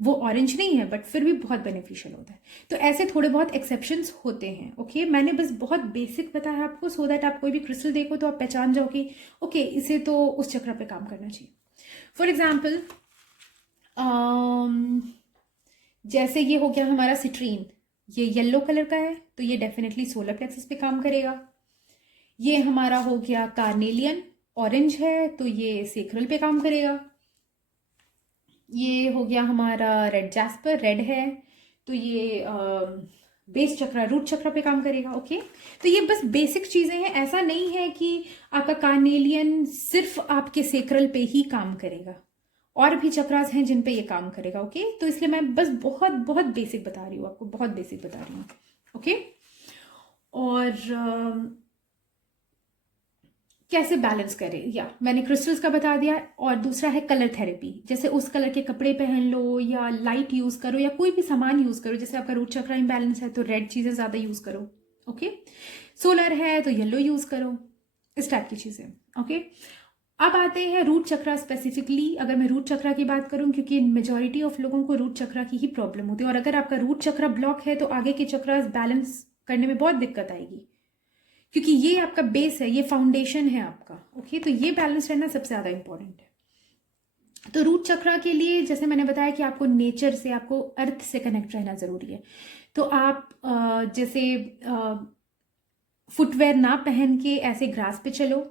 वो ऑरेंज नहीं है बट फिर भी बहुत बेनिफिशियल होता है। तो ऐसे थोड़े बहुत एक्सेप्शंस होते हैं, ओके। मैंने बस बहुत बेसिक बताया आपको, सो दैट आप कोई भी क्रिस्टल देखो तो आप पहचान जाओ कि ओके, इसे तो उस चक्र पे काम करना चाहिए। फॉर एग्जाम्पल, जैसे ये हो गया हमारा सिट्रीन, ये येलो कलर का है तो ये डेफिनेटली सोलर प्लेक्सस पे काम करेगा। ये हमारा हो गया कार्नेलियन, ऑरेंज है तो ये सेक्रल पे काम करेगा। ये हो गया हमारा रेड जैस्पर, रेड है तो ये बेस चक्र, रूट चक्र पे काम करेगा, ओके। तो ये बस बेसिक चीज़ें हैं, ऐसा नहीं है कि आपका कार्नेलियन सिर्फ आपके सेक्रल पे ही काम करेगा, और भी चक्रास हैं जिन पे ये काम करेगा, ओके। तो इसलिए मैं बस बहुत बहुत बेसिक बता रही हूँ आपको, बहुत बेसिक बता रही हूँ, ओके। और कैसे बैलेंस करें, या मैंने क्रिस्टल्स का बता दिया। और दूसरा है कलर थेरेपी, जैसे उस कलर के कपड़े पहन लो, या लाइट यूज़ करो, या कोई भी सामान यूज़ करो। जैसे आपका रूट चक्र इम्बैलेंस है तो रेड चीज़ें ज़्यादा यूज़ करो, ओके। सोलर है तो येलो यूज़ करो, इस टाइप की चीज़ें, ओके। अब आते हैं रूट चक्रा स्पेसिफिकली। अगर मैं रूट चक्रा की बात करूं, क्योंकि मेजॉरिटी ऑफ लोगों को रूट चक्रा की ही प्रॉब्लम होती है, और अगर आपका रूट चक्रा ब्लॉक है तो आगे के चक्रास बैलेंस करने में बहुत दिक्कत आएगी, क्योंकि ये आपका बेस है, ये फाउंडेशन है आपका, ओके। तो ये बैलेंस रहना सबसे ज़्यादा इंपॉर्टेंट है। तो रूट चक्रा के लिए जैसे मैंने बताया कि आपको नेचर से, आपको अर्थ से कनेक्ट रहना ज़रूरी है। तो आप जैसे फुटवेयर ना पहन के ऐसे ग्रास पे चलो,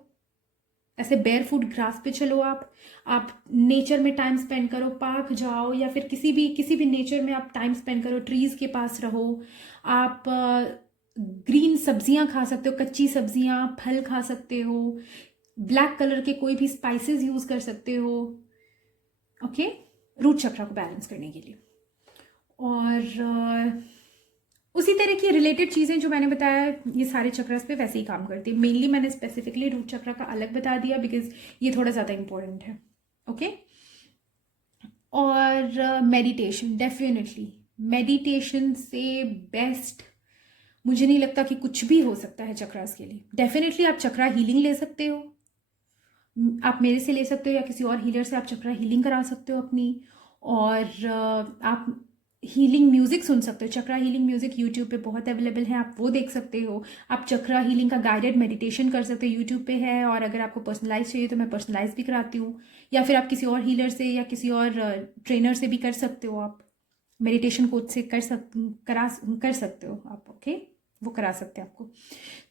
ऐसे बेयर फुट ग्रास पे चलो। आप नेचर में टाइम स्पेंड करो, पार्क जाओ, या फिर किसी भी नेचर में आप टाइम स्पेंड करो, ट्रीज के पास रहो। आप ग्रीन सब्जियां खा सकते हो, कच्ची सब्जियां, फल खा सकते हो, ब्लैक कलर के कोई भी स्पाइसेस यूज कर सकते हो, ओके, रूट चक्र को बैलेंस करने के लिए। और उसी तरह की रिलेटेड चीज़ें जो मैंने बताया, ये सारे चक्रस पे वैसे ही काम करती है। मेनली मैंने स्पेसिफिकली रूट चक्र का अलग बता दिया बिकॉज ये थोड़ा ज़्यादा इंपॉर्टेंट है, ओके। और मेडिटेशन, डेफिनेटली मेडिटेशन से बेस्ट मुझे नहीं लगता कि कुछ भी हो सकता है चक्रास के लिए। डेफिनेटली आप चक्रा हीलिंग ले सकते हो, आप मेरे से ले सकते हो, या किसी और हीलर से आप चक्रा हीलिंग करा सकते हो अपनी। और आप हीलिंग म्यूजिक सुन सकते हो, चक्रा हीलिंग म्यूजिक यूट्यूब पे बहुत अवेलेबल है, आप वो देख सकते हो। आप चक्रा हीलिंग का गाइडेड मेडिटेशन कर सकते हो, यूट्यूब पे है। और अगर आपको पर्सनलाइज चाहिए तो मैं पर्सनलाइज भी कराती हूँ, या फिर आप किसी और हीलर से या किसी और ट्रेनर से भी कर सकते हो। आप मेडिटेशन कोच से कर सकते हो आप, ओके, वो करा सकते हैं आपको।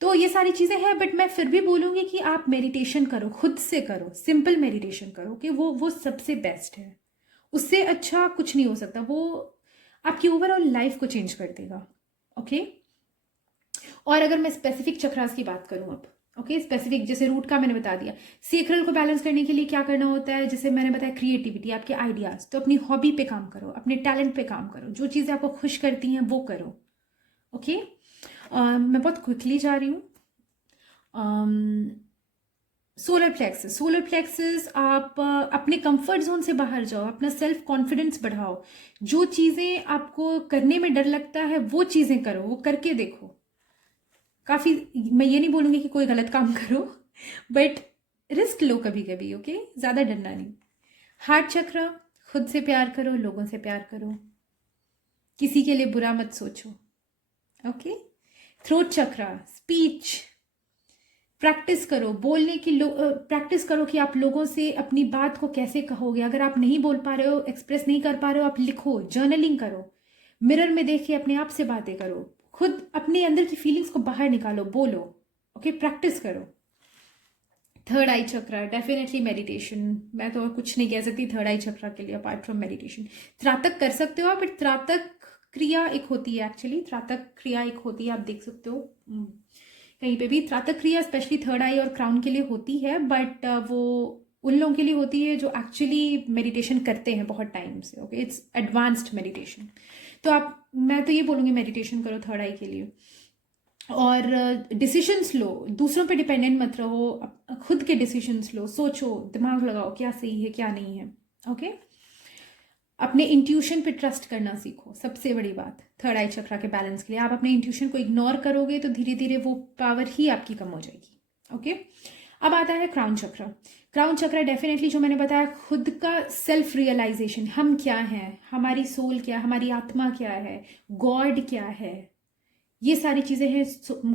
तो ये सारी चीज़ें हैं, बट मैं फिर भी बोलूँगी कि आप मेडिटेशन करो, खुद से करो, सिंपल मेडिटेशन करो, कि वो सबसे बेस्ट है। उससे अच्छा कुछ नहीं हो सकता, वो आपकी ओवरऑल लाइफ को चेंज कर देगा, ओके। और अगर मैं स्पेसिफिक चक्रास की बात करूँ अब, ओके, स्पेसिफिक जैसे रूट का मैंने बता दिया। सेक्रल को बैलेंस करने के लिए क्या करना होता है, जैसे मैंने बताया क्रिएटिविटी, आपके आइडियाज़, तो अपनी हॉबी पे काम करो, अपने टैलेंट पे काम करो, जो चीज़ें आपको खुश करती हैं वो करो, ओके। मैं बहुत क्विकली जा रही हूँ। सोलर प्लेक्सस, आप अपने कंफर्ट जोन से बाहर जाओ, अपना सेल्फ कॉन्फिडेंस बढ़ाओ। जो चीज़ें आपको करने में डर लगता है वो चीज़ें करो, वो करके देखो। काफ़ी, मैं ये नहीं बोलूँगी कि कोई गलत काम करो, बट रिस्क लो कभी कभी, ओके, ज़्यादा डरना नहीं। हार्ट चक्र, खुद से प्यार करो, लोगों से प्यार करो, किसी के लिए बुरा मत सोचो, ओके। थ्रोट चक्र, स्पीच, प्रैक्टिस करो बोलने की, प्रैक्टिस करो कि आप लोगों से अपनी बात को कैसे कहोगे। अगर आप नहीं बोल पा रहे हो, एक्सप्रेस नहीं कर पा रहे हो, आप लिखो, जर्नलिंग करो, मिरर में देखिए, अपने आप से बातें करो, खुद अपने अंदर की फीलिंग्स को बाहर निकालो, बोलो, ओके, प्रैक्टिस करो। थर्ड आई चक्र, डेफिनेटली मेडिटेशन, मैं तो और कुछ नहीं कह सकती थर्ड आई चक्र के लिए अपार्ट फ्रॉम मेडिटेशन। त्रातक कर सकते हो आप, बट त्रातक क्रिया एक होती है, एक्चुअली त्रातक क्रिया एक होती है, आप देख सकते हो कहीं पे भी। त्रातक क्रिया स्पेशली थर्ड आई और क्राउन के लिए होती है, बट वो उन लोगों के लिए होती है जो एक्चुअली मेडिटेशन करते हैं बहुत टाइम से। Okay, it's advanced meditation. तो मैं तो ये बोलूँगी मेडिटेशन करो थर्ड आई के लिए। और डिसीजंस लो, दूसरों पे डिपेंडेंट मत रहो, खुद के डिसीजंस लो, सोचो, दिमाग लगाओ क्या सही है क्या नहीं है। ओके, अपने इंट्यूशन पे ट्रस्ट करना सीखो, सबसे बड़ी बात थर्ड आई चक्रा के बैलेंस के लिए। आप अपने इंट्यूशन को इग्नोर करोगे तो धीरे धीरे वो पावर ही आपकी कम हो जाएगी। ओके, अब आता है क्राउन चक्रा। क्राउन चक्रा डेफिनेटली जो मैंने बताया, खुद का सेल्फ रियलाइजेशन, हम क्या हैं, हमारी सोल क्या, हमारी आत्मा क्या है, गॉड क्या है, ये सारी चीजें हैं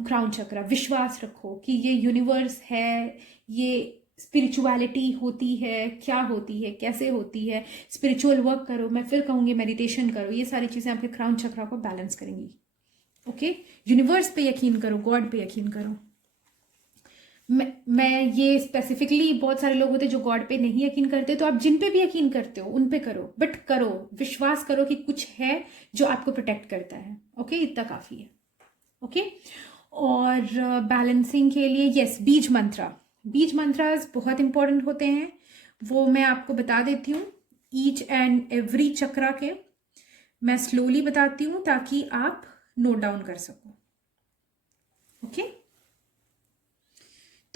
क्राउन चक्रा। विश्वास रखो कि ये यूनिवर्स है, ये स्पिरिचुअलिटी होती है, क्या होती है, कैसे होती है। स्पिरिचुअल वर्क करो, मैं फिर कहूंगी मेडिटेशन करो, ये सारी चीजें आपके क्राउन चक्रा को बैलेंस करेंगी। ओके, यूनिवर्स पे यकीन करो, गॉड पे यकीन करो। मैं ये स्पेसिफिकली, बहुत सारे लोग होते हैं जो गॉड पे नहीं यकीन करते, तो आप जिन पे भी यकीन करते हो उन पे करो, बट करो, विश्वास करो कि कुछ है जो आपको प्रोटेक्ट करता है। ओके, इतना काफी है। ओके, और बैलेंसिंग के लिए यस, बीज मंत्रा, बीज मंत्रास बहुत इंपॉर्टेंट होते हैं, वो मैं आपको बता देती हूँ ईच एंड एवरी चक्रा के। मैं स्लोली बताती हूँ ताकि आप नोट डाउन कर सको। ओके,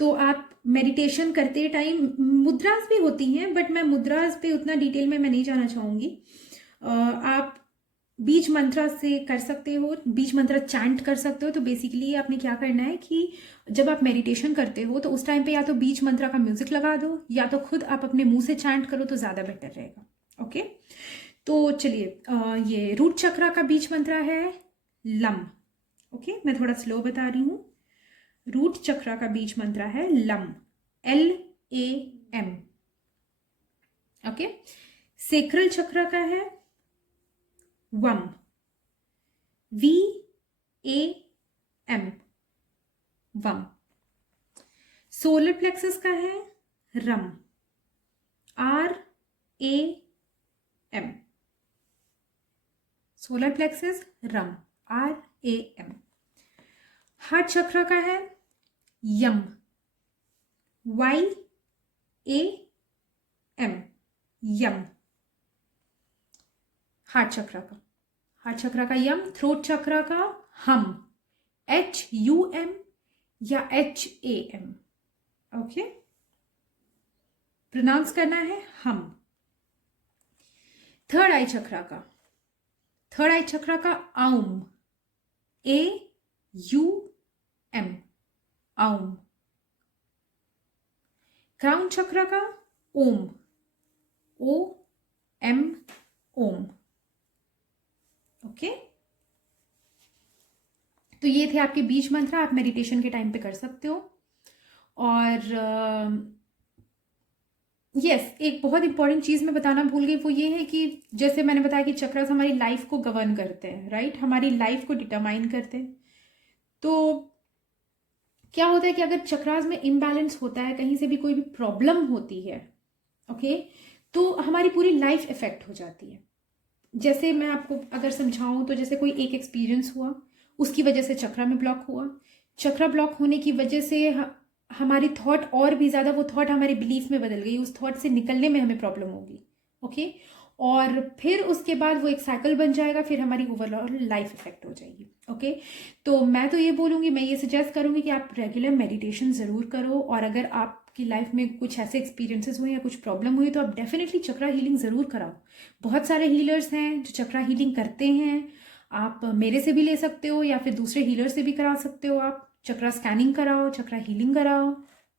तो आप मेडिटेशन करते टाइम मुद्रास भी होती हैं, बट मैं मुद्रास पे उतना डिटेल में मैं नहीं जाना चाहूंगी। आप बीज मंत्र से कर सकते हो, बीज मंत्र चैंट कर सकते हो। तो बेसिकली आपने क्या करना है कि जब आप मेडिटेशन करते हो तो उस टाइम पे या तो बीज मंत्र का म्यूजिक लगा दो, या तो खुद आप अपने मुंह से चैंट करो तो ज़्यादा बेटर रहेगा। ओके, तो चलिए, ये रूट चक्रा का बीज मंत्र है लम। ओके, मैं थोड़ा स्लो बता रही हूँ। रूट चक्रा का बीज मंत्र है लम, LAM। ओके, सेक्रल चक्रा का है वम, VAM, वम। सोलर प्लेक्सस का है रम, RAM। सोलर प्लेक्सस रम, RAM। हार्ट चक्र का है यम, YAM, यम। हार्ट चक्र का, हार्ट चक्र का यम। थ्रोट चक्र का हम, HUM या HAM। ओके, प्रोनाउंस करना है हम। थर्ड आई चक्र का, थर्ड आई चक्र का आउम, AUM, आउम। क्राउन चक्र का ओम, OM, ओम। ओके, तो ये थे आपके बीज मंत्र, आप मेडिटेशन के टाइम पे कर सकते हो। और यस, एक बहुत इंपॉर्टेंट चीज मैं बताना भूल गई, वो ये है कि जैसे मैंने बताया कि चक्रास हमारी लाइफ को गवर्न करते हैं, राइट, हमारी लाइफ को डिटरमाइन करते हैं। तो क्या होता है कि अगर चक्रास में इम्बैलेंस होता है, कहीं से भी कोई भी प्रॉब्लम होती है, ओके, तो हमारी पूरी लाइफ इफेक्ट हो जाती है। जैसे मैं आपको अगर समझाऊं तो जैसे कोई एक एक्सपीरियंस हुआ, उसकी वजह से चक्रा में ब्लॉक हुआ, चक्रा ब्लॉक होने की वजह से हमारी थॉट और भी ज़्यादा, वो थॉट हमारे बिलीफ में बदल गई, उस थॉट से निकलने में हमें प्रॉब्लम होगी। ओके, और फिर उसके बाद वो एक साइकिल बन जाएगा, फिर हमारी ओवरऑल लाइफ इफेक्ट हो जाएगी। ओके, तो मैं तो ये बोलूँगी, मैं ये सजेस्ट करूँगी कि आप रेगुलर मेडिटेशन ज़रूर करो, और अगर आपकी लाइफ में कुछ ऐसे एक्सपीरियंसेस हुए या कुछ प्रॉब्लम हुई तो आप डेफिनेटली चक्रा हीलिंग ज़रूर कराओ। बहुत सारे हीलर्स हैं जो चक्रा हीलिंग करते हैं, आप मेरे से भी ले सकते हो या फिर दूसरे हीलर से भी करा सकते हो। आप चक्रा स्कैनिंग कराओ, चक्रा हीलिंग कराओ।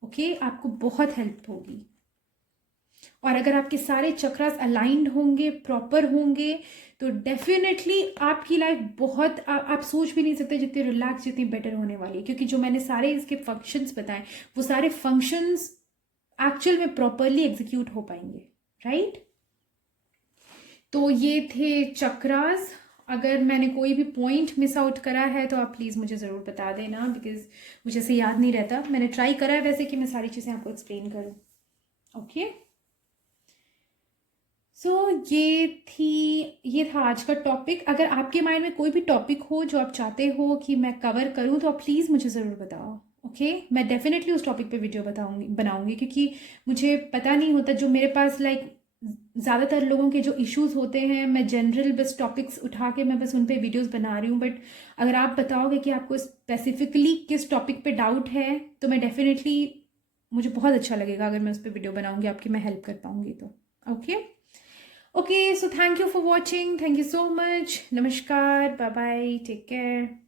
ओके, आपको बहुत हेल्प होगी। और अगर आपके सारे चक्रास अलाइंड होंगे, प्रॉपर होंगे, तो डेफिनेटली आपकी लाइफ बहुत आप सोच भी नहीं सकते जितनी रिलैक्स, जितनी बेटर होने वाली है। क्योंकि जो मैंने सारे इसके फंक्शंस बताए, वो सारे फंक्शंस एक्चुअल में प्रॉपरली एग्जीक्यूट हो पाएंगे, राइट। तो ये थे चक्रास। अगर मैंने कोई भी पॉइंट मिस आउट करा है तो आप प्लीज़ मुझे ज़रूर बता देना, बिकॉज मुझे ऐसे याद नहीं रहता। मैंने ट्राई करा है वैसे कि मैं सारी चीज़ें आपको एक्सप्लेन करूँ। ओके, सो ये था आज का टॉपिक। अगर आपके माइंड में कोई भी टॉपिक हो जो आप चाहते हो कि मैं कवर करूँ तो आप प्लीज़ मुझे ज़रूर बताओ। ओके मैं डेफिनेटली उस टॉपिक पे वीडियो बनाऊंगी क्योंकि मुझे पता नहीं होता, जो मेरे पास लाइक ज़्यादातर लोगों के जो इश्यूज होते हैं, मैं जनरल बस टॉपिक्स उठा के मैं बस उन पे वीडियोस बना रही हूँ। बट अगर आप बताओगे कि आपको स्पेसिफिकली किस टॉपिक पे डाउट है तो मैं डेफिनेटली, मुझे बहुत अच्छा लगेगा अगर मैं उस पर वीडियो बनाऊंगी, आपकी मैं हेल्प कर पाऊंगी तो। Okay okay, so thank you for watching, thank you so much, नमस्कार, बाय बाय, टेक केयर।